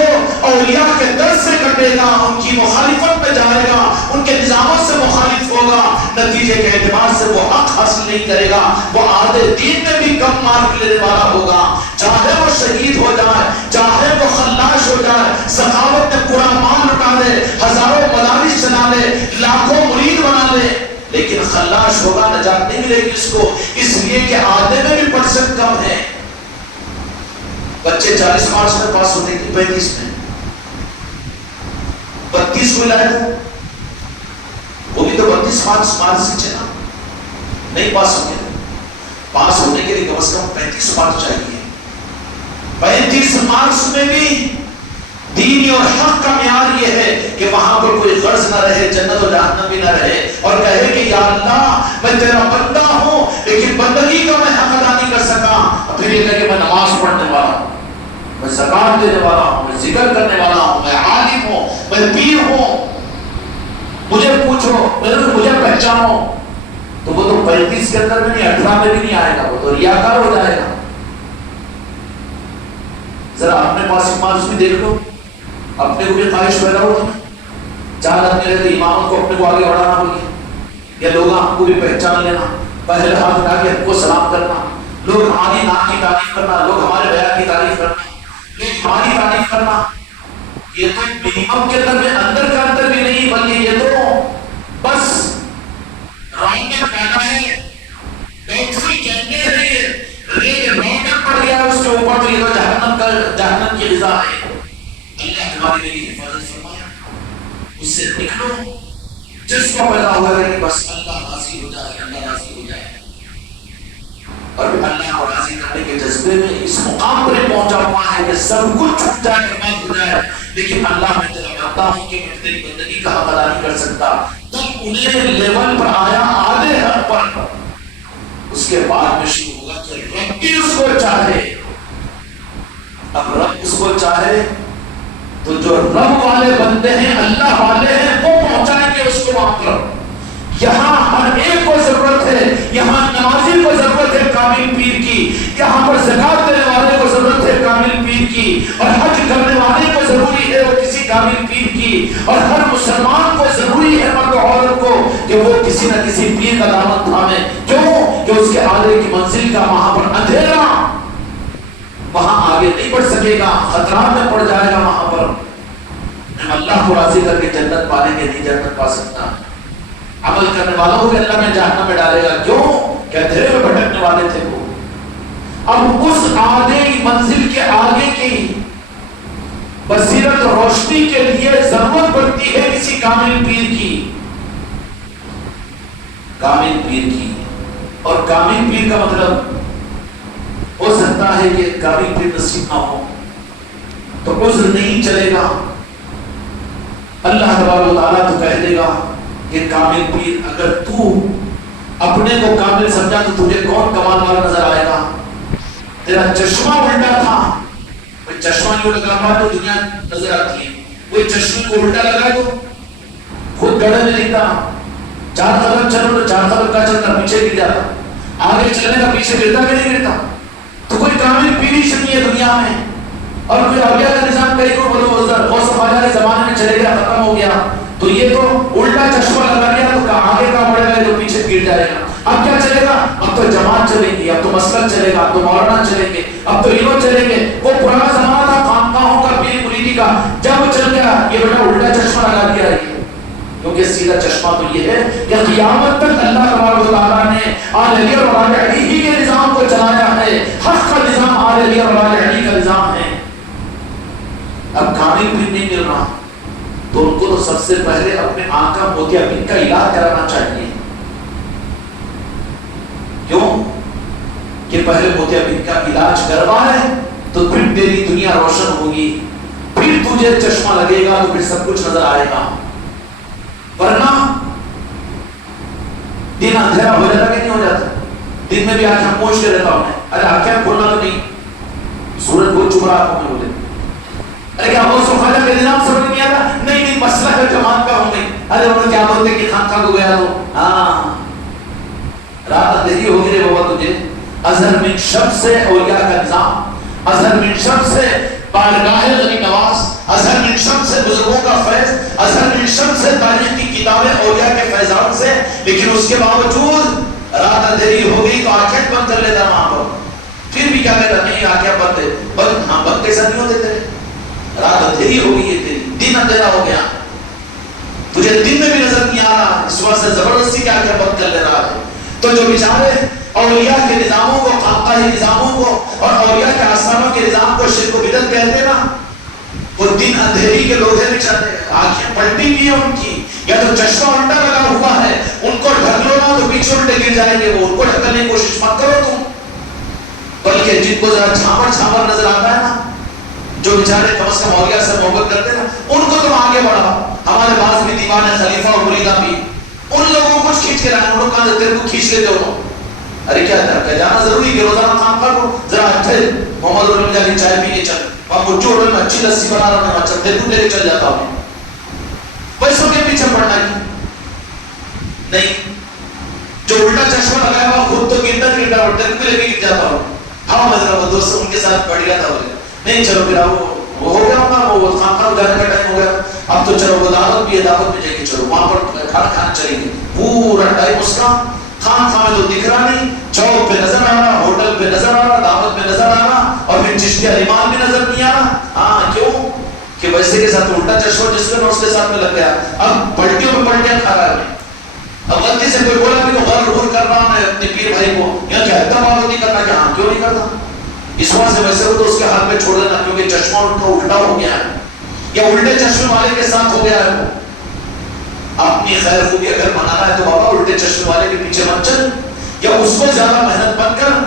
اولیاء کے در سے کٹے گا، ان کی مخالفت میں جائے گا، ان کے نظاموں سے مخالف ہوگا، نتیجے کے اعتبار سے وہ حق حاصل نہیں کرے گا، وہ آدھے دین میں بھی کم مارک لینے والا ہوگا۔ چاہے وہ شہید ہو جائے، چاہے وہ خلاش ہو جائے، سخاوت میں پورا مال لٹا دے، ہزاروں مدارس چلا لے، لاکھوں مرید بنا لے، لیکن خلاش ہوگا، نجات نہیں ملے گی اس کو، اس لیے کہ آدھے میں بھی پرسنٹ کم ہے۔ بچے 40 مارکس میں پاس ہوتے ہیں 35 میں، 32 کو لائے تھے، وہ بھی تو 32 مارکس سے چلا نہیں پاس ہوتے۔ پاس ہونے کے لیے کم از کم 35 مارکس چاہیے۔ 35 مارکس میں بھی دینی اور حق کا معیار یہ ہے کہ وہاں پر کوئی غرض نہ رہے، جنت و جہنم بھی نہ رہے، اور کہے کہ یا اللہ میں تیرا بندہ ہوں لیکن بندگی کا میں حق ادا نہیں کر سکا، اور پھر یہ کہ میں نماز پڑھنے والا ہوں، میں زکات دینے والا ہوں، میں ذکر کرنے والا ہوں، میں عالم ہوں، میں پیر ہوں، مجھے پوچھو، مجھے پہچانو، تو وہ تو 35 کے اندر میں نہیں، 18 میں بھی نہیں آئے گا، وہ تو ریاکار ہو جائے گا۔ ذرا اپنے پاس ایمان بھی دیکھ لو، اپنے کو بھی خواہش پیدا ہو تمہیں، چاہت اپنے رہتے امامت کو اپنے کو آگے بڑھانا ہوگی، یا لوگ ہم کو بھی پہچان لینا، پہلے ہاتھ اٹھا کے ہم کو سلام کرنا، لوگ ہماری نام کی تعریف کرنا، لوگ ہمارے بیان کی تعریف کرنا، لوگ ہماری تعریف کرنا، یہ تو منیمم کے اندر میں اندر کا اندر بھی نہیں، بلکہ یہ تو بس رونق پیدا ہے، ٹیکسی کہتے ہیں رونق پڑ گیا اس کے اوپر، تو یہ تو جہنم کی غذا ہے۔ اللہ ہماری میری حفاظت فرمائے، اس سے نکلو، جس کو پیدا ہوا ہے کہ بس اللہ راضی ہو جائے، اللہ راضی ہو جائے، اور اللہ کو راضی کرنے کے جذبے میں اس مقام پر پہنچا ہوا ہے کہ سب کچھ چھوٹ جائے، برباد ہو جائے، لیکن اللہ میں تیرا بندہ ہوں کہ میں تیری بندگی کا حق ادا نہیں کر سکتا، تب انہیں لیول پر آیا آدھے حد پر، اس کے بعد میں شروع ہوگا کہ رب بھی اس کو چاہے، اب رب اس کو چاہے تو جو رب والے بندے ہیں، اللہ والے ہیں، وہ پہنچائیں گے اس کو وہاں پر۔ یہاں ہر ایک کو ضرورت ہے، یہاں نمازی کو ضرورت ہے کامل پیر کی، یہاں پر زکات دینے والے کو ضرورت ہے کامل پیر کی، اور حج کرنے والے کو ضروری ہے وہ کسی کامل پیر کی، اور ہر مسلمان کو ضروری ہے مرد و عورت کو کہ وہ کسی نہ کسی پیر کا دامن تھامے، کیوں کہ اس کے آگے کی منزل کا وہاں پر اندھیرا، وہاں آگے نہیں بڑھ سکے گا، خطرات میں پڑ جائے گا، وہاں پر ہم اللہ کو راضی کر کے جنت پالیں گے نہیں جنت پا سکتا۔ عمل کرنے والوں کو اللہ میں جہنم میں ڈالے گا، کیوں کہ اندھیرے میں بھٹکنے والے تھے وہ۔ اب اس آگے منزل کے آگے کی بصیرت اور روشنی کے لیے ضرورت پڑتی ہے کسی کامل پیر کی، کامل پیر کی، اور کامل پیر کا مطلب ہو سکتا ہے کہ کامل پیر نصیب نہ ہو تو عذر نہیں چلے گا، اللہ تبارک و تعالیٰ تو کہہ دے گا کہ کامل پیر اگر تو اپنے کو کامل سمجھا تو تجھے کون کمال والا نظر آئے گا؟ تیرا چشمہ الٹا تھا، کوئی چشمہ جو لگا ہوا تو دنیا نظر آتی ہے، کوئی چشمے کو الٹا لگا تو خود گڑھے میں دکھتا، 4 قدم چلو تو 4 قدم کا چلتا پیچھے گر جاتا، آگے چلنے کا پیچھے گرتا کہ نہیں گرتا؟ تو کوئی کامل پیر ہی نہیں ہے دنیا میں، اور کوئی اولیاء کا نظام کہیں کو بولو غوث خواجہ کے زمانے میں چلے گیا ختم ہو گیا، تو یہ تو الٹا چشمہ لگا لیا تو آگے کا بڑھے گا تو پیچھے گر جائے گا۔ اب کیا چلے گا؟ اب تو جماعت چلے گی، اب تو مسلک چلے گا، اب تو مولانا چلیں گے، اب تو انہوں چلیں گے۔ وہ پرانا زمانہ تھا خانقاہوں کا، پیر مریدی کا، جب وہ چل گیا یہ بیٹا الٹا چشمہ لگا دیا ہے، کیونکہ سیدھا چشمہ تو یہ ہے کہ قیامت تک اللہ تبارک و تعالیٰ نے آل علی اور آل علی ہی کے نظام کو چلایا ہے، حق کا نظام آل علی اور آل علی کا نظام ہے۔ اب کامل پیر نہیں مل رہا تو ان کو تو سب سے پہلے اپنے آنکھ موتیا بین کا علاج کرانا چاہیے، کیوں کہ پہلے موتیا بین کا علاج کروائے تو پھر تیری دنیا روشن ہوگی، پھر تجھے چشمہ لگے گا تو پھر سب کچھ نظر آئے گا، ورنہ دن اندھیرا ہو جاتا کہ نہیں ہو جاتا؟ دن میں بھی آج ہم پوچھتے رہتا ہوں، ارے آنکھیں کھولنا تو نہیں، سورج بہت چپ رہا آنکھوں میں بولے، ارے کیا غوث خواجہ کے نظام سمجھ نہیں آتا؟ نہیں مسئلہ ہے جماعت کا ہوں گئی، ارے انہوں نے کیا بولتے کہ خانقاہ کو گیا تو ہاں رات اندھیری ہو گئی رے بابا تجھے، اظہر من شب سے اولیاء کا نظام، اظہر من شب سے بارگاہ غنی نواز، اظہر من شب سے بزرگوں کا فیض، اظہر من شب سے تاریخ کی کتابیں اولیاء کے فیضان سے، لیکن اس کے باوجود رات اندھیری ہو گئی تو آنکھیں بند کر لیتا وہاں پر، پھر بھی کیا کہتا نہیں آنکھیں بند ہے، بند ہاں بند کیسا نہیں ہوتے تھے، رات اندھیری ہو گئی ہے تیری، دن اندھیرا ہو گیا، تجھے دن میں بھی نظر نہیں آ رہا، اس وقت سے زبردستی کیا کیا بند کر لے رہا ہے۔ تو جو بیچارے اولیاء کے نظاموں کو، خانقاہی نظاموں کو اور اولیاء کے آستانوں کے نظام کو شرک و بدعت کہتے ہیں نا، وہ دن اندھیری کے لوگ ہیں بیچارے، آنکھیں پلٹی ہوئی ہیں ان کی، یا تو چشمہ الٹا لگا ہوا ہے، ان کو ڈھک لو نا تو پیچھے الٹے گر جائیں گے، وہ ان کو ڈھکنے کی کوشش مت کرو تم، بلکہ جن کو ذرا چھامر چھامر نظر آتا ہے نا جو بیچارے کم از کم اولیاء سے محبت کرتے ہیں ان کو تم آگے بڑھاؤ. ہمارے پاس بھی دیوان خلیفہ اور مریدہ بھی, ان لوگوں کو کچھ کھینچ کے لائیں. ان لوگ کہاں تیرے کو کھینچ لیتے ہو. ارے کیا ہے جانا ضروری ہے کہ روزانہ کام کر لو. ذرا اچھے محمد ہوٹل میں جا کے چائے پی کے چل, اور مجھے ہوٹل میں اچھی لسی بنا رہا ہوں, اچھا تیرے کو لے کے چل جاتا ہوں. پیسوں کے پیچھے پڑنا ہی نہیں. جو الٹا چشمہ لگایا ہوا خود تو گرتا اور تیرے کو لے کے گر جاتا ہوں. ہاں میں ذرا دوست ان کے ساتھ پڑھ گیا تھا. نہیں چلو پھر وہ ہو گیا ہوگا, وہ خان جانے کا ٹائم ہو گیا. اب تو چلو وہ دعوت بھی ہے, دعوت میں جائے گی, چلو وہاں پر کھانا کھانا چلیں گے. پورا ٹائم اس کا خان میں تو دکھ رہا نہیں, چوک پہ نظر آ رہا, ہوٹل پہ نظر آ رہا, دعوت پہ نظر آ رہا, اور پھر چشتیہ ایمان بھی نظر نہیں آ رہا. ہاں کیوں کہ ویسے کے ساتھ الٹا چشمہ جس کا اس کے ساتھ میں لگ گیا. اب پلٹیوں میں پلٹیاں کھا رہا ہے. اب غلطی سے کوئی بولا بھی غور غور کر رہا میں اپنے پیر بھائی کو, یا کیا اتباع نہیں کرنا, کہ ہاں کیوں نہیں کرتا. اس وجہ سے ویسے ہو تو اس کے ہاتھ میں چھوڑ دینا, کیونکہ چشمہ ان کا الٹا ہو گیا ہے, یا الٹے چشمے والے کے ساتھ ہو گیا ہے. وہ اپنی خیر خوبی اگر منانا ہے تو بابا الٹے چشمے والے کے پیچھے مت چل, یا اس کو زیادہ محنت مت کر,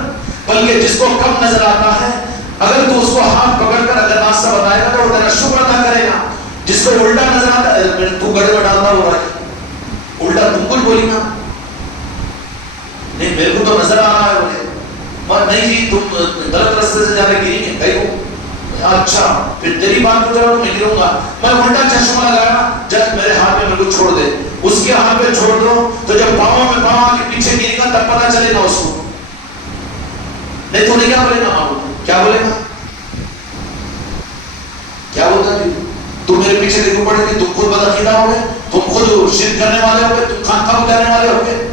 بلکہ جس کو کم نظر آتا ہے اگر تو اس کو ہاتھ پکڑ کر اگر راستہ بتائے گا تو وہ تیرا شکر ادا کرے گا. جس کو الٹا نظر آتا ہے تو گڑے میں ڈالتا ہو رہا ہے, الٹا تم کچھ بولی نا, نہیں میرے کو تو نظر آ رہا ہے. بولے نہیں جی تم غلط راستے سے جا رہے, گریں گے کہیں کو. اچھا پھر تیری بات کو جب میں گروں گا, میں الٹا چشمہ لگایا, جب میرے ہاتھ میں میرے کو چھوڑ دے, اس کے ہاتھ پہ چھوڑ دو, تو جب پاؤں میں پاؤں کے پیچھے گرے گا تب پتا چلے گا اس کو. نہیں تو نہیں کیا بولے گا, کیا بولے گا, کیا بولتا جی تم میرے پیچھے دیکھو پڑے گی, تم خود بدعقیدہ ہو گئے, تم خود شرک کرنے والے ہو گئے, تم خانقاہ کو جانے والے ہو گئے.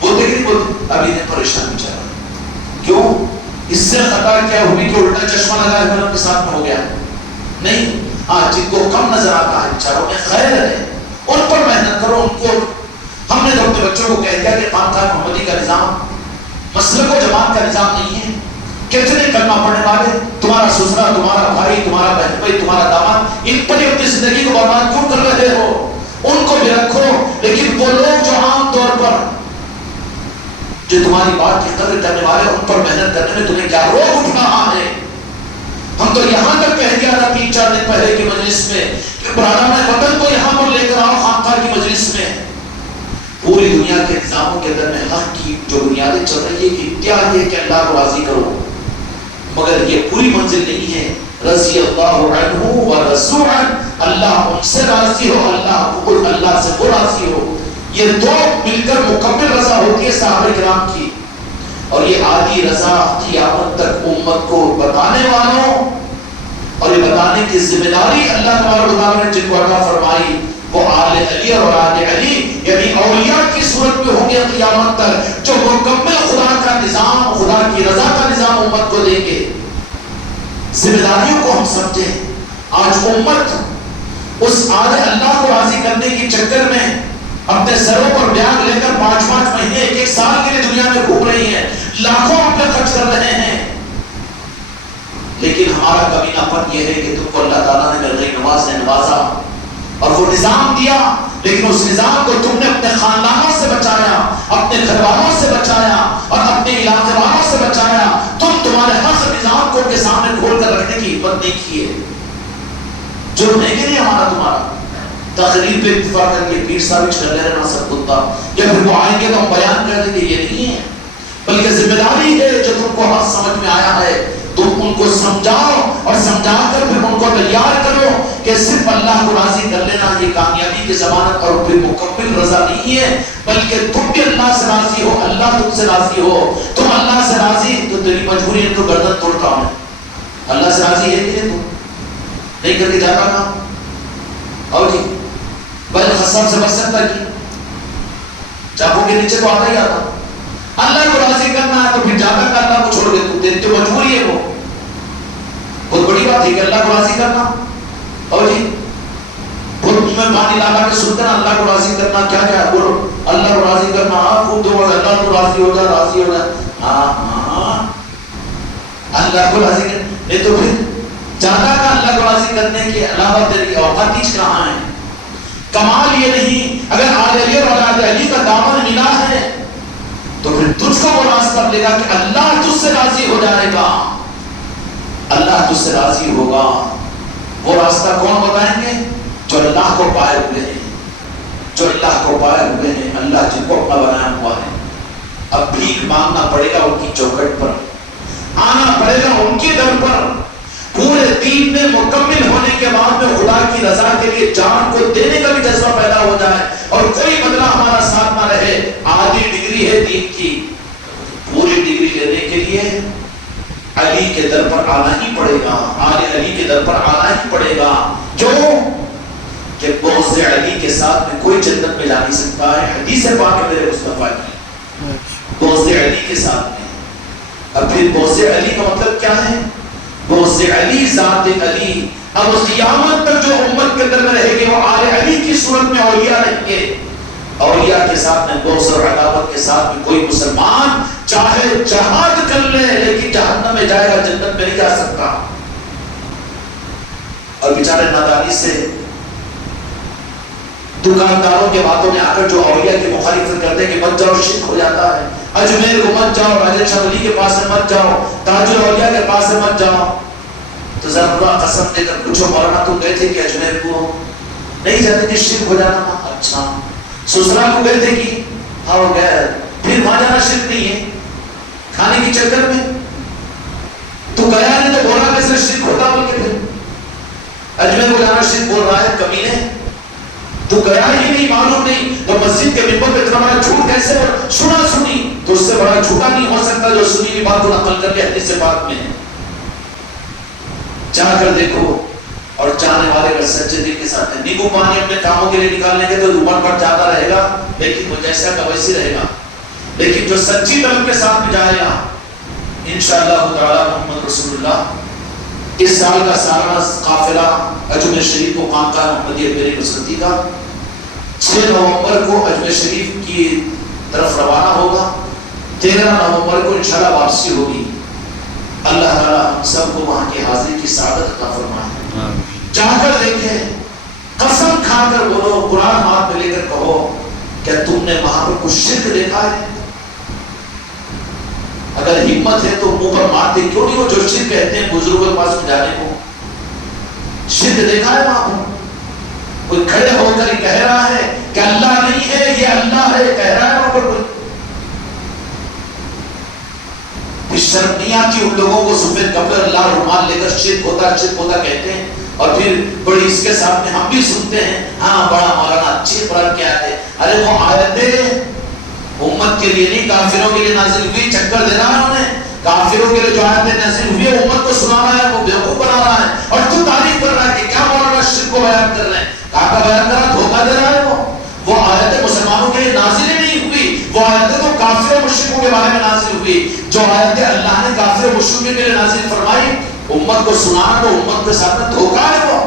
بولتے کہ نہیں بولتے؟ ابھی نہیں پریشان بیچارہ. کیوں؟ اس سے خطا کیا ہوئی کہ الٹا چشمہ لگایا ہوا ان کے ساتھ میں ہو گیا. نہیں, ہاں جن کو کم نظر آتا ہے بیچاروں میں خیر ہے, ان پر محنت کرو. ان کو ہم نے تو اپنے بچوں کو کہہ دیا کہ خانقاہ محمدی کا نظام مسلک و جماعت کا نظام نہیں ہے. کتنے کلمہ پڑھنے والے, تمہارا سسرا, تمہارا بھائی, تمہارا بہن بھائی, تمہارا داماد, ان پر اپنی زندگی کو برباد کیوں کر رہے ہو؟ ان کو بھی رکھو. لیکن وہ لوگ جو عام طور پر جو تمہاری بات کی قدر کرنے والے, ان پر محنت کرنے میں تمہیں کیا روک اٹھ رہا ہے؟ ہم تو یہاں تک کہہ دیا تھا 3-4 دن پہلے کی مجلس میں کہ برادران وطن کو یہاں پر لے کر آؤ خانقاہ کی مجلس میں. پوری دنیا کے نظاموں کے اندر میں حق کی جو بنیادیں چل رہی ہے کہ کیا یہ کہ اللہ کو راضی کرو, مگر یہ پوری منزل نہیں ہے. رضی اللہ عنہ و رضوا عنہ, اللہ ان سے راضی ہو, اللہ سے وہ راضی ہو. یہ دو مل کر مکمل رضا ہوتی ہے صحابہ کرام کی. اور یہ آدھی رضا قیامت تک امت کو بتانے والوں, اور یہ بتانے کی ذمہ داری اللہ تبارک و تعالیٰ نے جن کو عطا فرمائی وہ آل علی اور آل علی, یعنی اولیاء کی صورت میں ہوں گے قیامت تک, جو مکمل خدا کا نظام, خدا کی رضا کا نظام امت کو دیں گے. ذمہ داریوں کو ہم سمجھیں. آج امت اس آدھے اللہ کو راضی کرنے کی چکر میں اپنے سروں پر بیاگ لے کر 5-5 مہینے 1-1 سال کے لیے دنیا میں گھوم رہی ہیں, لاکھوں روپے خرچ کر رہے ہیں. لیکن ہمارا کمینہ پن یہ ہے کہ تم کو اللہ تعالیٰ نے غیر نواز نے نوازا اور وہ نظام دیا, لیکن اس نظام کو تم نے اپنے خاندانوں سے بچایا, اپنے گھر والوں سے بچایا, اور اپنے علاقے والوں سے بچایا. تمہارے حق نظام کو کے سامنے کھول کر رکھنے کی ہمت نہیں کی ہے. جرم ہے کہ نہیں ہمارا تمہارا؟ تقریر پہ اتفاق کر کے پیر صاحب چل رہے ہیں سب کتا, یا پھر وہ آئیں گے تو ہم بیان کر دیں گے, یہ نہیں ہے. بلکہ ذمہ داری ہے جو تم کو حق سمجھ میں آیا ہے تم ان کو سمجھاؤ, اور سمجھا کر پھر ان کو تیار کرو کہ صرف اللہ کو راضی کر لینا یہ کامیابی کی ضمانت اور پھر مکمل رضا نہیں ہے, بلکہ تم بھی اللہ سے راضی ہو, اللہ تم سے راضی ہو. تم اللہ سے راضی تو تیری مجبوری ہے تو گردن توڑتا ہوں. اللہ سے راضی ہے کہ تم نہیں کر کے جاتا نا, اور جی بل خصاب سے بچ سکتا کی چاقو کے نیچے تو آتا ہی آتا. اللہ کو راضی کرنا ہے تو پھر جا کر اللہ کو چھوڑ دے, تو مجبوری ہے. وہ بہت بڑی بات ہے کہ اللہ کو راضی کرنا. اور جی بہت میں پانی لانا کے سنتے نا اللہ کو راضی کرنا کیا کیا ہے, بولو اللہ کو راضی کرنا, ہاں خوب دو اللہ کو راضی ہو جائے, راضی ہو جائے, ہاں اللہ کو راضی کرنا. نہیں تو پھر جانا کا اللہ کو راضی کرنے کے علاوہ تیری اوقات ہی کہاں ہے؟ کمال یہ نہیں, اگر آل علی اور آل علی کا دامن ملا ہے تو پھر تجھ کو وہ راستہ ملے گا کہ اللہ تجھ سے راضی ہو جائے گا, اللہ تجھ سے راضی ہوگا. وہ راستہ کون بتائیں گے؟ جو اللہ کو پائے ہوئے ہیں، جو اللہ کو پائے ہوئے ہیں، اللہ جن کو اپنا بنایا ہوا ہے۔ اب بھیک مانگنا پڑے گا ان کی چوکھٹ پر، آنا پڑے گا ان کی در پر، پورے دین میں مکمل ہونے کے بعد میں خدا کی رضا کے لیے جان کو دینے کا بھی جذبہ پیدا ہو جائے، اور کوئی بدلہ ہمارا ساتھ نہ رہے۔ آدھی ڈگری ہے دین کی، پوری ڈگری لینے کے لیے علی کے در پر آنا ہی پڑے گا، آل علی کے در پر آنا ہی پڑے گا، جو کہ بغض علی کے ساتھ میں کوئی جنت میں جا نہیں سکتا ہے۔ حدیث پاک ہے میرے مصطفیٰ کی، بغض علی کے ساتھ میں۔ اب پھر بغض علی کا مطلب کیا ہے؟ بغض علی ذات علی، اب قیامت تک جو امت کے اندر میں رہے گی وہ آل علی کی صورت میں اولیاء رہیں گے۔ اولیاء کے ساتھ میں بغض اور عداوت کے ساتھ میں کوئی مسلمان چاہے جہاد کر لے لیکن جہنم میں جائے گا، جنت میں نہیں جا سکتا۔ اور بیچارے نادانی سے دکانداروں کے باتوں میں آ کر جو اولیاء کی مخالفت کرتے ہیں کہ مت جاؤ شرک ہو جاتا ہے، اجمیر کو مت جاؤ، راجہ شاہ ولی کے پاس میں مت جاؤ، تاج الاولیاء کے پاس میں مت جاؤ، تو ذرا قسم دے کر پوچھو مولانا تم گئے تھے کہ اجمیر کو نہیں جاتے کہ شرک ہو جانا تھا؟ اچھا سسرال کو گئے تھے کہ ہاں وہ گئے، پھر وہاں جانا شرک نہیں ہے کھانے کی چکر میں؟ تو گیا نہیں تو بولا کیسے شرک ہوتا؟ بلکہ پھر اجمیر کو جانا شرک بول رہا ہے کمینے، تو گیا ہی نہیں، معلوم نہیں، تو مسجد کے منبر پہ اتنا بڑا جھوٹ کیسے؟ سنا سنی تو اس سے بڑا جھوٹا نہیں ہو سکتا جو سنی کی بات کو نقل کر کے حدیث پاک میں جا کر دیکھو۔ اور جانے والے اگر سچے دل کے ساتھ ہیں، نیبو پانی اپنے کاموں کے لیے نکالنے کے تو رومن پر جاتا رہے گا لیکن وہ جیسا کا ویسی رہے گا، لیکن جو سچی طلب کے ساتھ میں جائے گا انشاءاللہ تعالی محمد رسول اللہ۔ اس سال کا سالانہ قافلہ اجمیر شریف کو خانقاہ محمدیہ میری نصرتی کا 6 نومبر کو اجمیر شریف کی طرف روانہ ہوگا، 13 نومبر کو انشاءاللہ واپسی ہوگی۔ اللہ تعالیٰ ہم سب کو وہاں کی حاضری کی سعادت عطا فرمائے۔ جا کر دیکھیں، قسم کھا کر بولو، قرآن ہاتھ میں لے کر کہو کیا تم نے وہاں پر کچھ شرک دیکھا ہے؟ اگر ہمت ہے تو منہ پر مارتے کیوں نہیں ہو جو شرک کہتے ہیں بزرگوں کے پاس جانے کو؟ شرک دیکھا ہے وہاں پر؟ کوئی کھڑے ہو کر کہہ رہا ہے کہ اللہ نہیں ہے یہ اللہ ہے، کہہ رہا ہے وہاں پر کوئی؟ شرم نہیں آتی ان لوگوں کو سفید کپڑے اللہ رومال لے کر شرک ہوتا کہتے ہیں، اور پھر بڑی اس کے ساتھ میں ہم بھی سنتے ہیں ہاں بڑا مولانا اچھی قرآن کی آیت ہے۔ ارے وہ آیتیں امت کے لیے نہیں کافروں کے لیے نازل ہوئی، چکر دے رہا ہے انہیں، کافروں کے لیے جو آیتیں نازل ہوئی ہے امت کو سنا رہا ہے، وہ بیوقوف بنا رہا ہے، اور تو تعریف کر رہا ہے کہ کیا مولانا شرک کو بیان کر رہے ہیں، کہاں کا بیان کر رہا ہے؟ دھوکہ دے رہا ہے۔ وہ آیتیں مسلمانوں کے لیے نازل ہی نہیں ہوئی، وہ آیتیں تو کافر و مشرکوں کے بارے میں نازل ہوئی۔ جو آیتیں اللہ نے کافر و مشرکوں کے لیے نازل فرمائی امت کو سنانا تو امت کے ساتھ میں دھوکہ ہے وہ،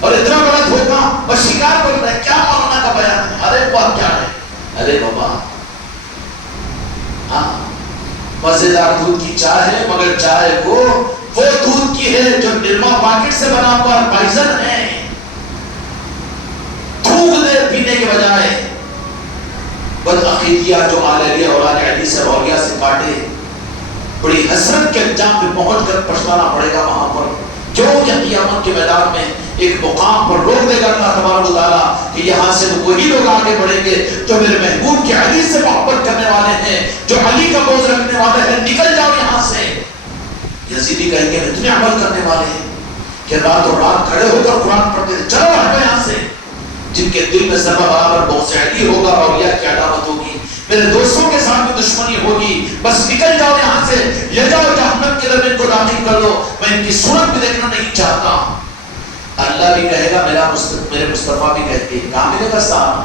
اور اتنا بڑا دھوکہ اور شکار کر رہا ہے۔ کیا مولانا کا بیان ہے؟ ارے وہ کیا ہے؟ ارے بابا ہاں مزیدار دودھ کی چائے ہے، مگر چائے کو وہ دودھ کی ہے جو نرما پاکٹ سے بنا ہوا پائزن ہے، تھوک دے پینے کے بجائے۔ بدعقیدیہ جو آل علی اور آل علی سے رولیہ سے کاٹے، بڑی حسرت کے انجام پہ پہنچ کر پچھتانا پڑے گا وہاں پر، جو کہ قیامت کے میدان میں ایک مقام پر روک دے گا اللہ تبارک و تعالیٰ کہ یہاں سے وہی لوگ آگے بڑھیں گے جو میرے محبوب کی حدیث سے محبت کرنے والے ہیں، جو علی کا بغض رکھنے والے ہیں، نکل جاؤ یہاں سے۔ یزیدی کہیں گے اتنے عمل کرنے والے ہیں کہ رات اور رات کھڑے ہو کر قرآن پڑھتے ہیں، چلو ہٹو یہاں سے، جن کے دل میں ذرہ برابر بغض علی ہوگا اور اولیاء کی عداوت ہوگی، میرے دوستوں کے ساتھ میں دشمنی ہوگی، بس نکل جاؤ یہاں سے، لے جاؤ جہنم کی طرف ان کو داخل کر دو، میں ان کی صورت بھی دیکھنا نہیں چاہتا۔ اللہ بھی کہے گا، میرے مصطفیٰ بھی کہتے ہیں، کہاں ملے گا سہارا؟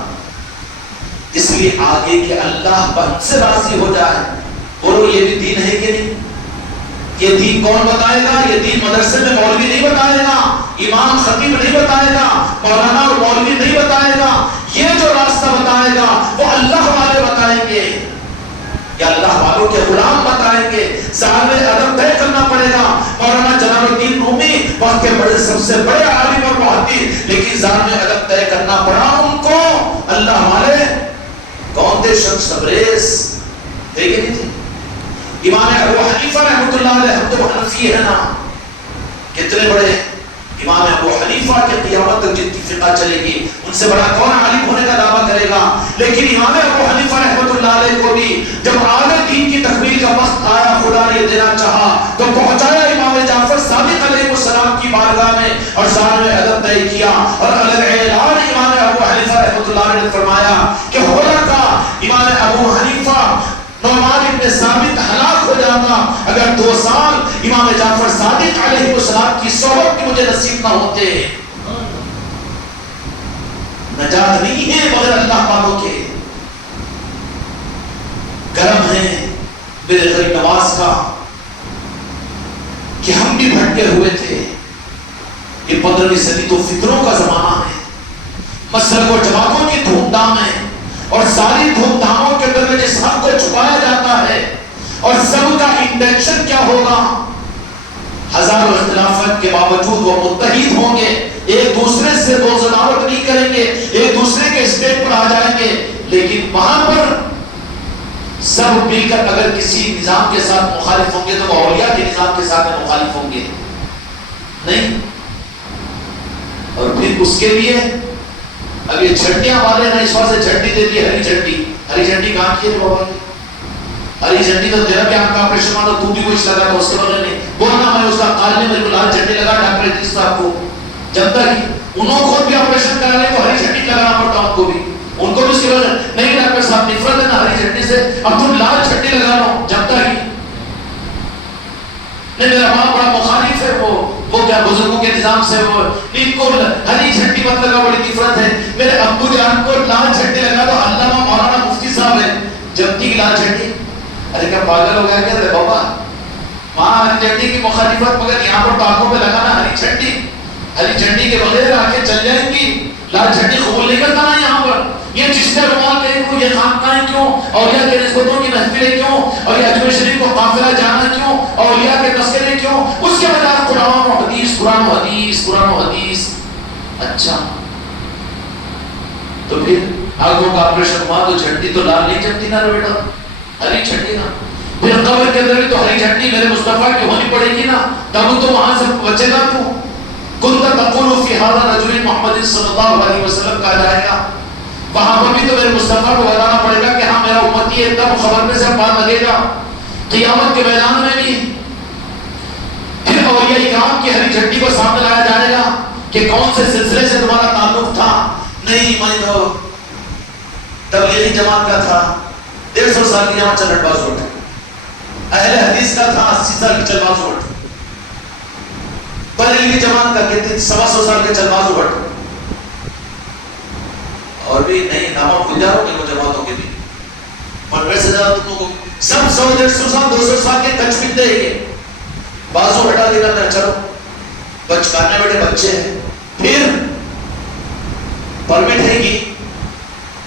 اس لیے آگے کہ اللہ بہت سے راضی ہو جائے، بولو یہ بھی دین ہے کہ نہیں؟ یہ دین کون بتائے گا؟ یہ دین مدرسے میں مولوی نہیں بتائے گا، امام خطیب نہیں بتائے گا، مولانا اور مولوی نہیں بتائے گا، یہ جو راستہ بتائے گا وہ اللہ والے بتائیں گے، یا اللہ والوں کے غلام بتائیں گے۔ صاحب ادب طے کرنا پڑے گا۔ مولانا جلال الدین رومی وقت کے بڑے سب سے بڑے عالم اور محدث، لیکن صاحب ادب طے کرنا پڑا ان کو۔ اللہ والے کون تھے؟ شمس تبریز دیکھے نہیں تھے، امام ابو حنیفہ رحمۃ اللہ علیہ، ہم تو حنفی ہے نا، کتنے بڑے امام ابو حنیفہ کے قیامت تک جن کی فقہ چلے گی ان سے بڑا کون عالم ہونے کا دعویٰ کرے گا؟ لیکن امام ابو حنیفہ رحمۃ اللہ علیہ کو بھی جب آگے دین کی تکمیل کا وقت آیا، خدا نے دینا چاہا تو پہنچایا امام جعفر صادق علیہ السلام کی بارگاہ میں اور ذان میں ادب طے کیا، اور اعلان امام ابو حنیفہ رحمۃ اللہ علیہ نے فرمایا کہ ہونا کا امام ابو حنیفہ نعمان ابن ثابت ہلاک ہو جاتا اگر 2 سال امام جعفر صادق علیہ السلام کی صحبت کی مجھے نصیب نہ ہوتے۔ نجات نہیں ہے مگر اللہ والوں کے کرم ہے میرے غریب نواز کا کہ ہم بھی بھٹکے ہوئے تھے۔ یہ 15ویں صدی تو فکروں کا زمانہ ہے، مسلک و جماعتوں کی دھوم دھام ہے، اور ساری دھوم دھاموں کے اندر میں جس حق کو چھپایا جاتا ہے اور سب کا انٹینشن کیا ہوگا، ہزاروں اختلافات کے باوجود وہ متحد ہوں گے، ایک دوسرے سے دوزناوٹ نہیں کریں گے، ایک دوسرے کے اسٹیٹ پر آ جائیں گے، لیکن وہاں پر سب مل کر اگر کسی نظام کے ساتھ مخالف ہوں گے تو وہ اولیاء کے نظام کے ساتھ مخالف ہوں گے نہیں۔ اور پھر اس کے لیے اب یہ جھنڈیاں والے نے اس واسطے جھنڈی دے دی، ہری جھنڈی۔ ہری جھنڈی کہاں کی ہے بابا؟ ہری جھنڈی تو تیرا بھی آنکھ کا آپریشن ہوا تو بھی کچھ لگا تھا اس کے بغیر نہیں بولنا، میں اس کا قال نے میرے کو لال جھنڈی لگا ڈاکٹر ادریس صاحب کو، جب تک انہوں خود بھی آپریشن کرا لے تو ہری جھنڈی لگانا پڑتا ان کو بھی اس کے بغیر نہیں۔ ڈاکٹر صاحب نفرت ہے نا ہری جھنڈی سے، اب تم لال جھنڈی لگا لو جب تک ہی نہیں۔ میرا باپ بڑا مخالف ہے، وہ کیا بزرگوں کے نظام سے، وہ ان کو ہری جھنڈی مت لگا، بڑی نفرت ہے۔ میرے ابو جان کو لال جھنڈی لگا تو علامہ مولانا مفتی صاحب ہے جبتی کی لال جھنڈی۔ ارے کیا پاگل ہو گیا کیا رے بابا؟ وہاں ہری جھنڈی کی مخالفت، مگر یہاں پر ٹانگوں پہ لگانا ہری جھنڈی۔ ہری جھنڈی کے بغیر آنکھیں چل جائیں گی، لال جھنڈی قبول نہیں کرتا نا یہاں پر۔ یہ چشتہ رومال کہیں کو یہ خانقاہیں کیوں، اولیاء کے نسبتوں کی محفلیں کیوں، اور یہ اجمیر شریف کو قافلہ جانا کیوں، اولیاء کے تذکرے کیوں، اس کے بجائے قرآن و حدیث، قرآن و حدیث، قرآن و حدیث۔ اچھا تو پھر آنکھوں کا آپریشن ہوا تو جھنڈی تو لال نہیں جمتی نا بیٹا، ہری جھنڈی نا۔ پھر قبر کے اندر بھی تو ہری جھنڈی میرے مصطفیٰ کی ہونی پڑے گی نا، تب تو وہاں سے بچے گا تو۔ کنت تقول فی ھذا رجل محمد صلی اللہ علیہ وسلم کہا جائے گا، وہاں پر بھی تو میرے مصطفیٰ کو بتانا پڑے گا کہ ہاں میرا امتی ایک دم خبر میں سے پار لگے گا قیامت کے میدان میں بھی۔ پھر اولیاء کرام کی ہری جھنڈی کو سامنے لایا جائے گا کہ کون سے سلسلے سے تمہارا تعلق تھا۔ نہیں میں تو تبلیغی جماعت کا تھا، 150 سال کی جماعت چل باز روٹ، اہل حدیث کا تھا 80 سال کی چل باز روٹ، بریلوی جماعت کا کہتے 125 سال کے چل باز روٹ، اور بھی نہیں ناموں گزاروں کے وہ جماعتوں کے بھی پنڈر سے زیادہ تم کو سب 100-150 سال 200 سال کے کچھ بھی دے گے، بازو ہٹا دینا میں چلو بچکانے بیٹے بچے ہیں۔ پھر پرمٹ ہے گی،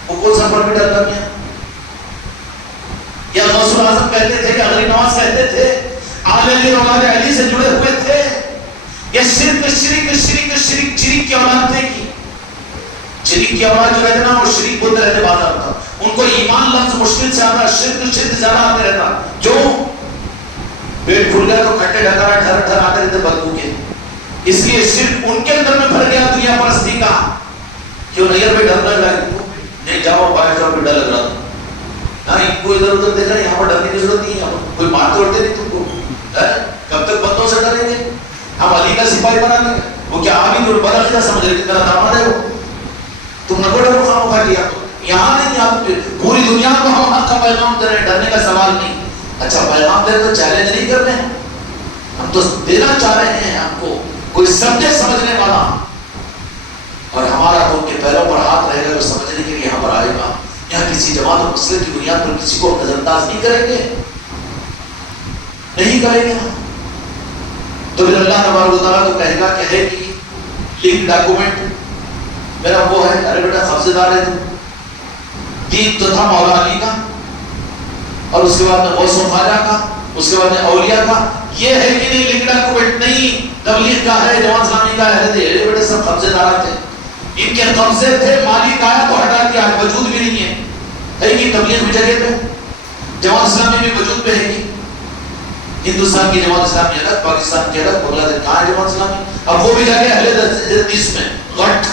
وہ کون سا پرمٹ اللہ کیا؟ یا غوث الاعظم کہتے تھے کہ غریب نواز کہتے تھے آل علی اور اولاد علی سے جڑے ہوئے تھے، یا شرک کی اولاد تھے کی شریک کی اولاد جو رہتے نا وہ شریک بولتے رہتے بات آتا، ان کو ایمان لفظ مشکل سے آتا، شرک زیادہ آتے رہتا، جو پیٹ کھل گیا تو کھٹے ڈھکارا ڈھر آتے رہتے بدبو کے، اس لیے شرک ان کے اندر میں بھر گیا دنیا پرستی کا۔ کیوں نیر پہ ڈر لگ رہا ہے؟ نہیں جاؤ باہر جاؤ پہ ڈر لگ رہا تھا، ان کو ادھر ادھر دیکھ رہا ہے، یہاں پر ڈرنے کی ضرورت نہیں ہے، کوئی مار توڑتے نہیں تم کو، کب تک بندوں سے ڈریں گے؟ ہم علی کا سپاہی بنا دیں گے، وہ کیا آبی تو بدل سمجھ رہے تیرا داماد ہے وہ، تم نے بڑا مقام اٹھا لیا، یہاں نہیں آپ پوری دنیا کو ہم حق کا پیغام دے رہے ہیں، ڈرنے کا سوال نہیں۔ اچھا پیغام دے رہے تو چیلنج نہیں کر رہے ہیں، ہم تو دینا چاہ رہے ہیں ہم کو کوئی سمجھے سمجھنے والا، اور ہمارا تو ان کے پیروں پر ہاتھ رہے گا جو سمجھنے کے لیے یہاں پر آئے گا۔ یہاں کسی جماعت اور مسئلے کی بنیاد پر کسی کو نظر انداز نہیں کریں گے، نہیں کریں گے۔ تو پھر اللہ تبارک و تعالیٰ تو کہے گا کہ ہے کہ لیک ڈاکومنٹ میرا وہ ہے، ارے بیٹا قبضے دار ہے تو دین تو تھا مولا علی کا، اور اس کے بعد میں غوث و خواجہ کا، اس کے بعد میں اولیاء کا، یہ ہے کہ نہیں لیک ڈاکومنٹ نہیں، تبلیغ کا ہے، جماعت اسلامی کا ہے، ارے بیٹے سب قبضے دار تھے، ان کے قبضے تھے، مالک آیا تو ہٹا دیا، وجود بھی نہیں ہے کہ تبلیغ بھی جگہ پہ، جماعت اسلامی بھی وجود پہ ہے کہ ہندوستان کی جماعت اسلامی الگ، پاکستان کی الگ، بنگلہ دیش کہاں ہے جماعت اسلامی؟ اب وہ بھی جا کے اہل حدیث میں غٹ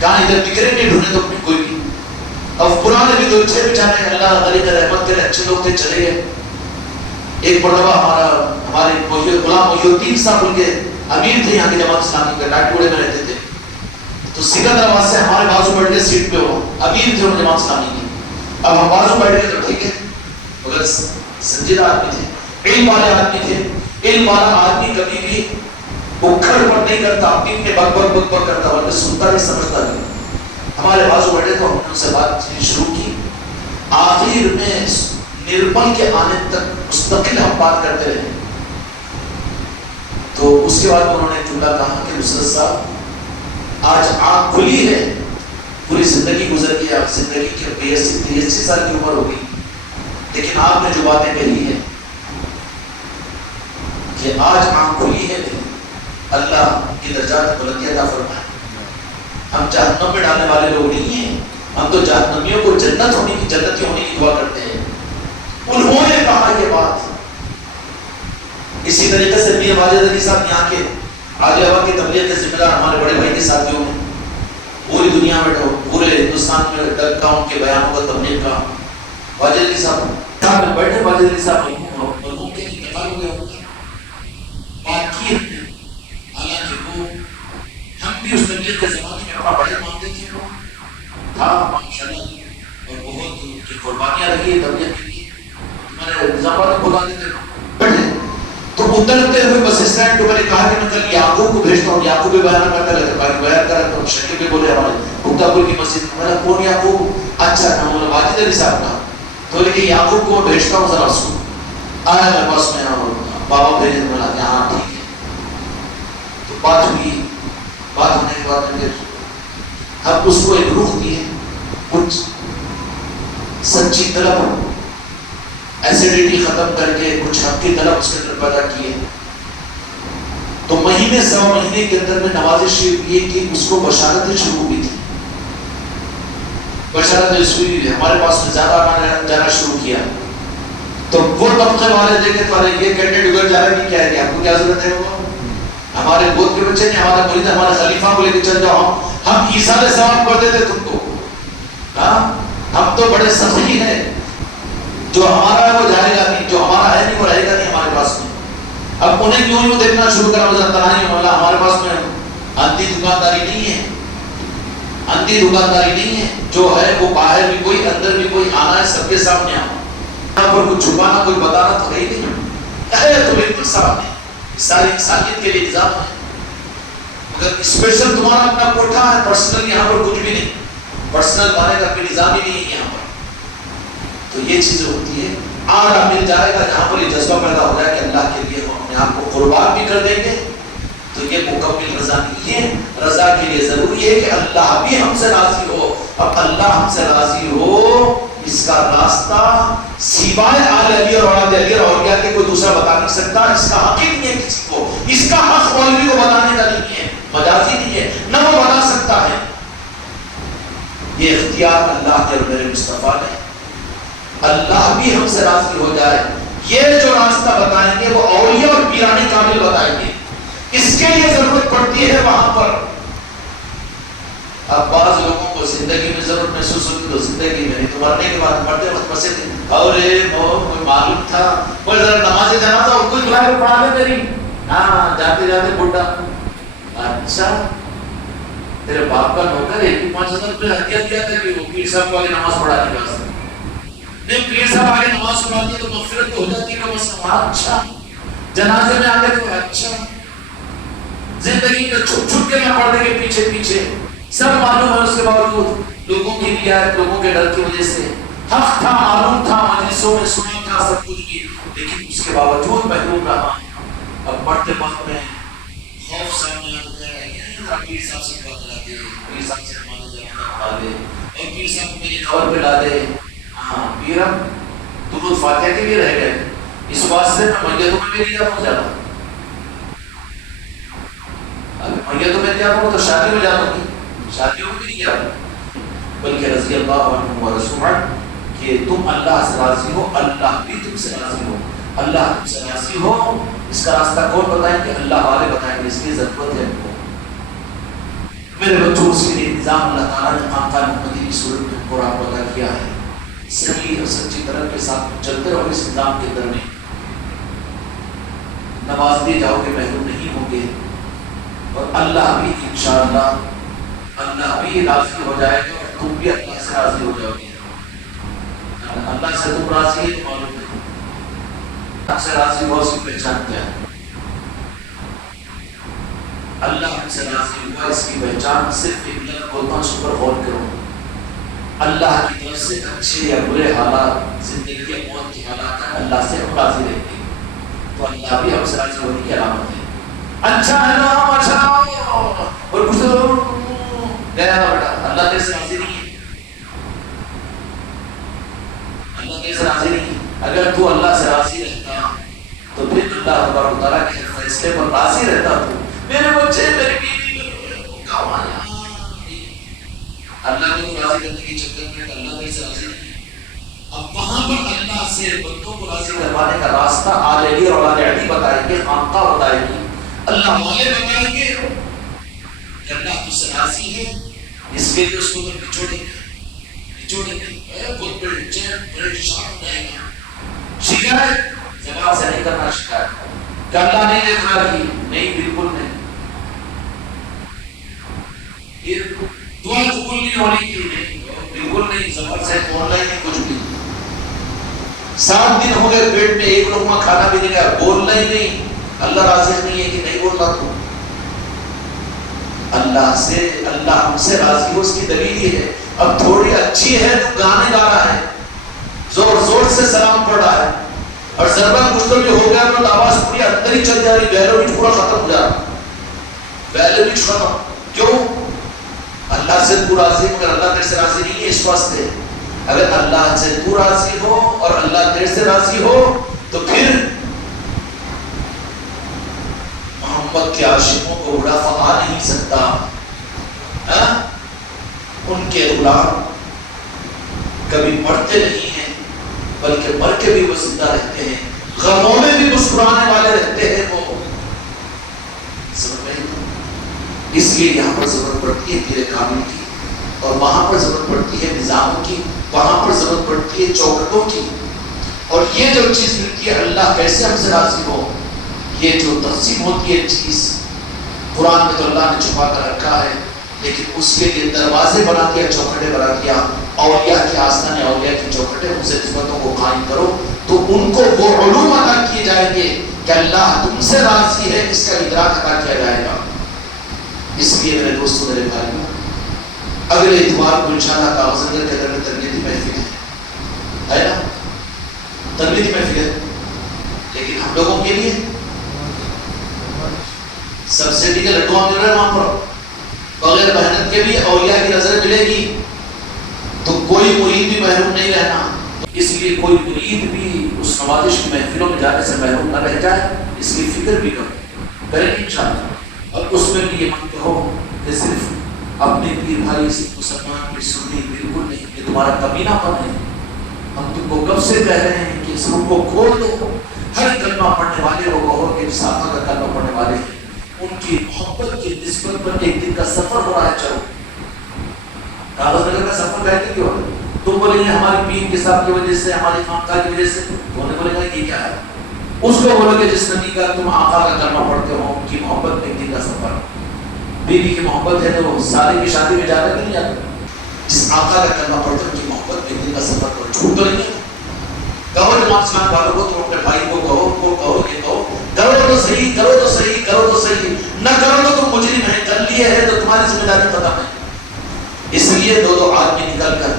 کہاں ادھر دکھرے نہیں ڈھونڈے تو اپنی کوئی بھی. اب پرانے بھی تو اچھے بچانے اللہ غنی کا رحمت کرے اچھے لوگ تھے چلے گئے. ایک مرتبہ ہمارے غلام محی الدین صاحب ان کے امیر تھے یہاں کی جماعت اسلامی کے، ڈاٹوڑے میں رہتے تھے. تو سکندرآباد سے ہمارے بازو بیٹھ کے سیٹ پہ ہو، امیر تھے ان جماعت اسلامی کی. اب ہم بازو بیٹھ کے تو ٹھیک ہے، مگر سنجیدہ آدمی تھے، علم والے آدمی تھے. علم والا آدمی کبھی بھی اکھڑ پر نہیں کرتا، اپنے بک بک بک بک کرتا، بلکہ سنتا نہیں سمجھتا نہیں. ہمارے بازو بیٹھے تو ہم نے ان سے بات شروع کی. آخر میں نرمل کے آنے تک مستقل ہم بات کرتے رہے. تو اس کے بعد انہوں نے جملہ کہا کہ نصرت صاحب آج آنکھ کھلی ہے، پوری زندگی گزر گئی، آپ زندگی کے 83 سال کی عمر ہو گئی، لیکن آپ نے جو باتیں کہی ہیں کہ آج آنکھ کھلی ہے، اللہ کی درجات بلندی عطا فرمائے. ہم جہنم میں ڈالنے والے لوگ نہیں ہیں، ہم تو جہنمیوں کو جنتی ہونے کی دعا کرتے ہیں. انہوں نے کہا یہ بات. اسی طریقے سے میر واجد علی صاحب یہاں کے آج ہوا کی تبلیغ کے ذمہ دار ہمارے بڑے بھائی کے ساتھیوں میں پوری دنیا میں پورے ہندوستان میں ڈگ کا ان کے بیانوں کا تبلیغ کا. واجد علی صاحب بیٹھے، واجد علی صاحب مرحوم کے انتقال ہو گیا بات کی ہم نے. حالانکہ وہ ہم بھی اس تبلیغ کے زمانے میں اپنا بڑے مانتے تھے تھا ماشاءاللہ، اور بہت کی قربانیاں رہی تبلیغ کے لیے. ہمارے نظام والے بلا دیتے بیٹھے تو اترتے ہوئے بس اسٹینڈ کے میں نے کہا کہ میں کل یعقوب کو بھیجتا ہوں. یعقوب بھی بیان کرتا رہتا ہے، بیان کر رہا تھا. شکل بھی بولے ہمارے بھکتا پور کی مسجد میں، میرا کون یعقوب؟ اچھا نام واجد علی صاحب کا. تو لیکن یعقوب کو بھیجتا ہوں ذرا سو. آیا میرے پاس میں بابا بھیجے تو میں ہاں ٹھیک ہے. تو بات ہوئی، بات ہونے کے بعد میں ہم اس کو ایک روح دیے، کچھ سچی طلب ایسیڈیٹی ختم کر کے کچھ حق کی طلب اس کے اندر پیدا کیے. تو مہینے سوا مہینے کے اندر میں نواز شریف یہ کہ اس کو بشارتیں شروع ہوئی تھی. بشارتیں شروع ہمارے پاس میں زیادہ جانا شروع کیا. تو وہ طبقے والے دیکھے تو یہ کینڈیڈیٹ ادھر جا رہا ہے، کیا ہے کہ آپ کو کیا ضرورت ہے؟ وہ ہمارے گود کے بچے نہیں، ہمارے مرید ہمارے خلیفہ کو لے کے چل جاؤ، ہم ایثار ثواب کر دیتے تم کو. ہم تو بڑے سخی ہیں، جو ہمارا ہے وہ جائے گا نہیں، جو ہمارا ہے نہیں وہ رہے گا نہیں ہمارے پاس میں. اب انہیں کیوں یوں دیکھنا شروع کرا مجھے تنہائی مولا ہمارے پاس میں اندھی دکانداری نہیں ہے، اندھی دکانداری نہیں ہے. جو ہے وہ باہر بھی کوئی اندر بھی کوئی آنا ہے، سب کے سامنے آنا. یہاں پر کچھ چھپانا کوئی بتانا تو ہے ہی نہیں، ہے تو بالکل سامنے. ساری انسانیت کے لیے نظام ہے. اگر اسپیشل تمہارا اپنا کوٹھا ہے، پرسنل یہاں پر کچھ بھی نہیں، پرسنل مانے کا کوئی نظام ہی نہیں ہے یہاں پر. تو یہ چیزیں ہوتی ہے. آرام مل جائے گا جہاں پر یہ جذبہ پیدا ہو جائے کہ اللہ کے لیے ہم اپنے آپ کو قربان بھی کر دیں گے، تو یہ مکمل رضا نہیں ہے. رضا کے لیے ضروری ہے کہ اللہ بھی ہم سے راضی ہو. اب اللہ ہم سے راضی ہو اس کا راستہ سوائے آل علی اور اولاد علی اور اولیاء کے کوئی دوسرا بتا نہیں سکتا. اس کا حق نہیں ہے کسی کو، اس کا حق مولوی کو بتانے کا نہیں ہے، مجازی نہیں ہے، نہ وہ بتا سکتا ہے. یہ اختیار اللہ کے اور میرے مصطفیٰ نے. اللہ بھی ہم سے راضی ہو جائے. یہ جو راستہ بتائیں گے وہ اولیاء اور پیرانے کامل بتائیں گے. اس کے لیے ضرورت پڑتی ہے وہاں پر. اب بعض لوگوں کو زندگی میں ضرورت محسوس ہوتی تو زندگی میں نہیں، تو مرنے کے بعد مرتے وقت مسجد اور کوئی معلوم تھا کوئی ذرا نماز جنازہ اور کوئی بلا کے پڑھا لے میری. ہاں جاتے جاتے بڈھا، اچھا تیرے باپ کا نوکر ہے کہ 5,000 روپئے ہدیہ دیا تھا کہ وہ پیر صاحب کو آگے نماز پڑھانے کے واسطے. نہیں پیر صاحب آگے نماز پڑھاتی ہے تو مغفرت تو ہو جاتی ہے. اچھا جنازے میں آگے تو اچھا زندگی میں چھپ چھپ کے نہ پڑھ دے کے پیچھے پیچھے سب معلوم ہے. اس کے باوجود لوگوں کی رعایت، لوگوں کے ڈر کی وجہ سے حق تھا، معلوم تھا، مجلسوں میں سنا تھا سب کچھ بھی، لیکن اس کے باوجود محروم رہا. اب پڑھتے وقت میں خوف سامنے آتا ہے، پیر صاحب سے بات کراتے، پیر صاحب سے نماز جنازہ پڑھا دے اور پیر صاحب کو میری خبر پہ لا دے. ہاں پیر درود فاتحہ کے لیے رہ گئے، اس واسطے میں میتوں میں بھی جاتا ہوں زیادہ. اگر میتوں میں جاتا ہوں تو شادی میں جاتا ہوں، شادیوں میں بھی نہیں جاتا. بلکہ رضی اللہ عنہ و رسول کہ تم اللہ سے راضی ہو، اللہ بھی تم سے راضی ہو. اللہ تم سے راضی ہو، اس کا راستہ کون بتائیں گے؟ اللہ والے بتائیں گے، اس کی ضرورت ہے ان کو۔ میرے بچوں، اس کے لیے انتظام اللہ تعالیٰ نے خاندان محمدی کی صورت میں قرآن کو عطا کیا ہے۔ صحیح اور سچی طرح کے ساتھ چلتے رہو اس نظام کے اندر میں، نواز دیے جاؤ گے، محروم نہیں ہوں گے، اور اللہ بھی انشاءاللہ اللہ بھی راضی ہو جائے گا، اور تم بھی اللہ سے راضی ہو جاؤ گے۔ اللہ سے تم راضی ہے تو معلوم ہے، اللہ سے راضی ہوا اس کی پہچان کیا ہے؟ اللہ ہم سے راضی ہوا اس کی پہچان صرف ایک لفظ بولتا ہوں، اس پر غور کرو۔ اللہ کی طرف سے اچھے یا برے حالات، زندگی یا موت کے حالات ہیں، اللہ سے ہم راضی رہتے ہیں، تو اللہ بھی ہم سے راضی ہونے کی علامت ہے۔ اچھا ہے نا، اچھا اور کچھ گیا نا بیٹا، اللہ تیرے سے راضی نہیں ہے، اللہ تیرے سے راضی نہیں ہے۔ اگر تو اللہ سے راضی رہتا تو پھر اللہ تبارک و تعالیٰ کے فیصلے پر راضی رہتا، تو میرے بچے میری بیوی اللہ کو راضی کرنے کے چکر میں اللہ تیرے سے راضی نہیں ہے۔ اب وہاں پر اللہ سے بندوں کو راضی کروانے کا راستہ آل علی اور اولاد علی بتائیں گے، خانقاہ بتائے گی، اللہ والے بتائیں گے کہ اللہ تجھ سے راضی ہے، اس کے لیے اس کو نچوڑیں گے، بہت بڑے چین بڑے شان رہے گا۔ شکایت زبان سے نہیں کرنا، شکایت کہ اللہ نہیں دیکھ رہا کی، نہیں، بالکل نہیں، یہ دعا قبول نہیں ہونی کی، نہیں، بالکل نہیں، زبان سے بولنا ہی نہیں کچھ بھی۔ 7 دن ہو گئے پیٹ میں ایک لقمہ کھانا بھی نہیں گیا، بولنا ہی نہیں، اللہ راضی نہیں ہے کہ نہیں بول رہا تو اللہ سے، اللہ ہم سے راضی ہو، اس کی دلیل یہ ہے۔ اب تھوڑی اچھی ہے تو گانے گا رہا ہے، زور زور سے سلام پڑھ رہا ہے، اور ضربہ گفتگو جو ہو گیا تو آواز پوری اندر ہی چل جا رہی، بیلو بھی پورا ختم ہو جا رہا، بیلو بھی ختم۔ کیوں؟ اللہ سے تو راضی، مگر اللہ تیرے سے راضی نہیں ہے، اس واسطے اگر اللہ سے تو راضی ہو اور اللہ تیرے سے راضی ہو تو پھر محمد کے عاشقوں کو بڑھاپا آ نہیں سکتا۔ ان کے غلام کبھی مرتے نہیں ہیں، بلکہ مر کے بھی وہ زندہ رہتے ہیں، غموں میں بھی مسکرانے والے رہتے ہیں وہ۔ اس لیے یہاں پر ضرورت پڑتی ہے پیر کامل کی، اور وہاں پر ضرورت پڑتی ہے نظاموں کی، وہاں پر ضرورت پڑتی ہے چوکٹوں کی۔ اور یہ جو چیز ملتی ہے اللہ کیسے ہم سے راضی ہو، یہ جو تقسیم ہوتی ہے چیز، قرآن میں تو اللہ نے چھپا کر رکھا ہے، لیکن اس کے لیے دروازے بنا دیا، چوکھٹے بنا دیا، اولیاء کے آستانے، اولیاء کی چوکھٹے، ان سے نسبتوں کو قائم کرو تو ان کو وہ علوم عطا کیے جائیں گے کہ اللہ تم سے راضی ہے، اس کا ادراک عطا کیا جائے گا۔ اس لیے میرے دوستوں، میرے بھائیوں، اگلے اتوار کو انشاءاللہ کاغذ نگر کے اندر تربیتی محفل ہے نا، تربیتی محفل ہے، لیکن ہم لوگوں کے لیے سبسڈی کے لڈو مل رہے ہیں وہاں پر، بغیر محنت کے بھی اولیاء کی نظر ملے گی، تو کوئی مرید بھی محروم نہیں رہنا۔ اس لیے کوئی مرید بھی اس نوازش کی محفلوں میں جانے سے محروم نہ رہ جائے، اس کی فکر بھی کریں انشاءاللہ۔ اور اس میں بھی یہ مت کہو کہ صرف اپنے پیر بھائی صرف مسلمان کی سننی، بالکل نہیں، یہ تمہارا کمینہ پن ہے۔ ہم تم کو کب سے کہہ رہے ہیں کہ اس روح کو کھول دو، ہر کلمہ پڑھنے والے کو کہو کہ صافہ کا کلمہ پڑھنے والے ہیں، ان کی محبت کی نسبت پر ایک دن کا سفر ہو رہا ہے، چلو کاغذ نگر کا سفر کہتے کیوں ہے؟ تم بولیں گے ہماری پیر کے صاحب کی وجہ سے، ہماری خانقاہ کی وجہ سے، تو انہیں بولے گا یہ کیا ہے؟ اس کو بولو کہ جس نبی کا تم آقا کا کلمہ پڑھتے ہو، ان کی محبت میں ایک دن کا سفر، بیوی کی محبت ہے تو سارے کی شادی میں جاتا نہیں جاتا، جس آقا کا کلمہ پڑھتے ان کی محبت میں ایک دن کا سفر کرو، جھوٹ تو نہیں ہے۔ کہو جماعت اسلام والوں کو، تم اپنے بھائی کو کہو، ان کو کہو، یہ کہو، کرو تو صحیح، کرو تو صحیح، کرو تو صحیح، نہ کرو تو تم مجرم ہے، کر لیے ہے تو تمہاری ذمہ داری ختم ہے۔ اس لیے دو آدمی نکل کر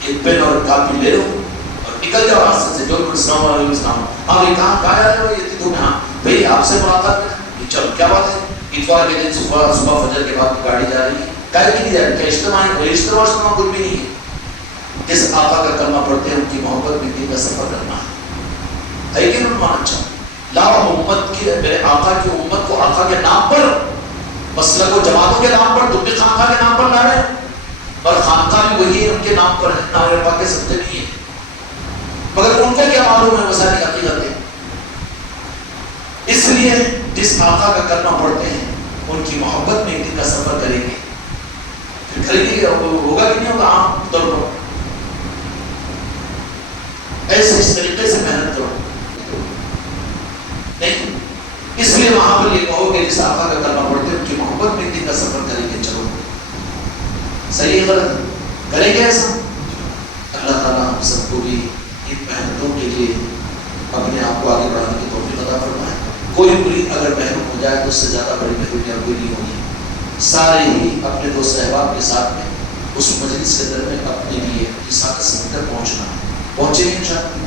ایک پین اور کاپی لے لو اور نکل جاؤ راستے سے، جو السلام علیکم السلام، ہاں بھائی کہاں جا رہے ہو؟ یہ تم ہاں بھائی آپ سے ملاقات کریں، چلو کیا بات ہے؟ اتوار کے دن صبح فجر کے بعد گاڑی جا رہی ہے، کہہ کی نہیں جا رہی، کیا اجتماع ہے؟ اجتماع کچھ بھی نہیں ہے، جس آقا کا کلمہ پڑھتے ہیں ان کی محبت میں دن کا سفر کرنا ہے کہ نہیں؟ اچھا لاؤ امت کی، میرے آقا کی امت کو آقا کے نام پر، مسلک و جماعتوں کے نام پر، تم بھی خانقاہ کے نام پر لا رہے ہیں، اور خانقاہ بھی وہی ان کے نام پر ہے، نام پاک کے سمجھے نہیں ہے، مگر ان کا کیا معلوم ہے وہ ساری حقیقتیں؟ وہی ہے جس آقا کا کلمہ پڑھتے ہیں ان کی محبت میں ایک دن کا سفر کریں گے. پھر کریں گے ہوگا کہ نہیں ہوگا عام طور پر. ایسے اس طریقے سے محنت کرو. نہیں اس لیے وہاں پر یہ کہو کہ جس آقا کا کلمہ پڑھتے ہیں ان کی محبت میں ایک دن کا سفر کریں گے. چلو صحیح غلط کریں گے ایسا. اللہ تعالیٰ ہم سب کو بھی ان محنتوں کے لیے اپنے آپ کو آگے بڑھانے کی توفیق عطا فرمائے. کوئی مرید اگر محروم ہو جائے تو اس سے زیادہ بڑی محرومیاں کوئی نہیں ہوگی. سارے ہی اپنے دوست احباب کے ساتھ میں اس مجلس کے اندر میں اپنے لیے اپنی ساتھ سمجھ کر پہنچنا ہے. پہنچے گے انشاءاللہ.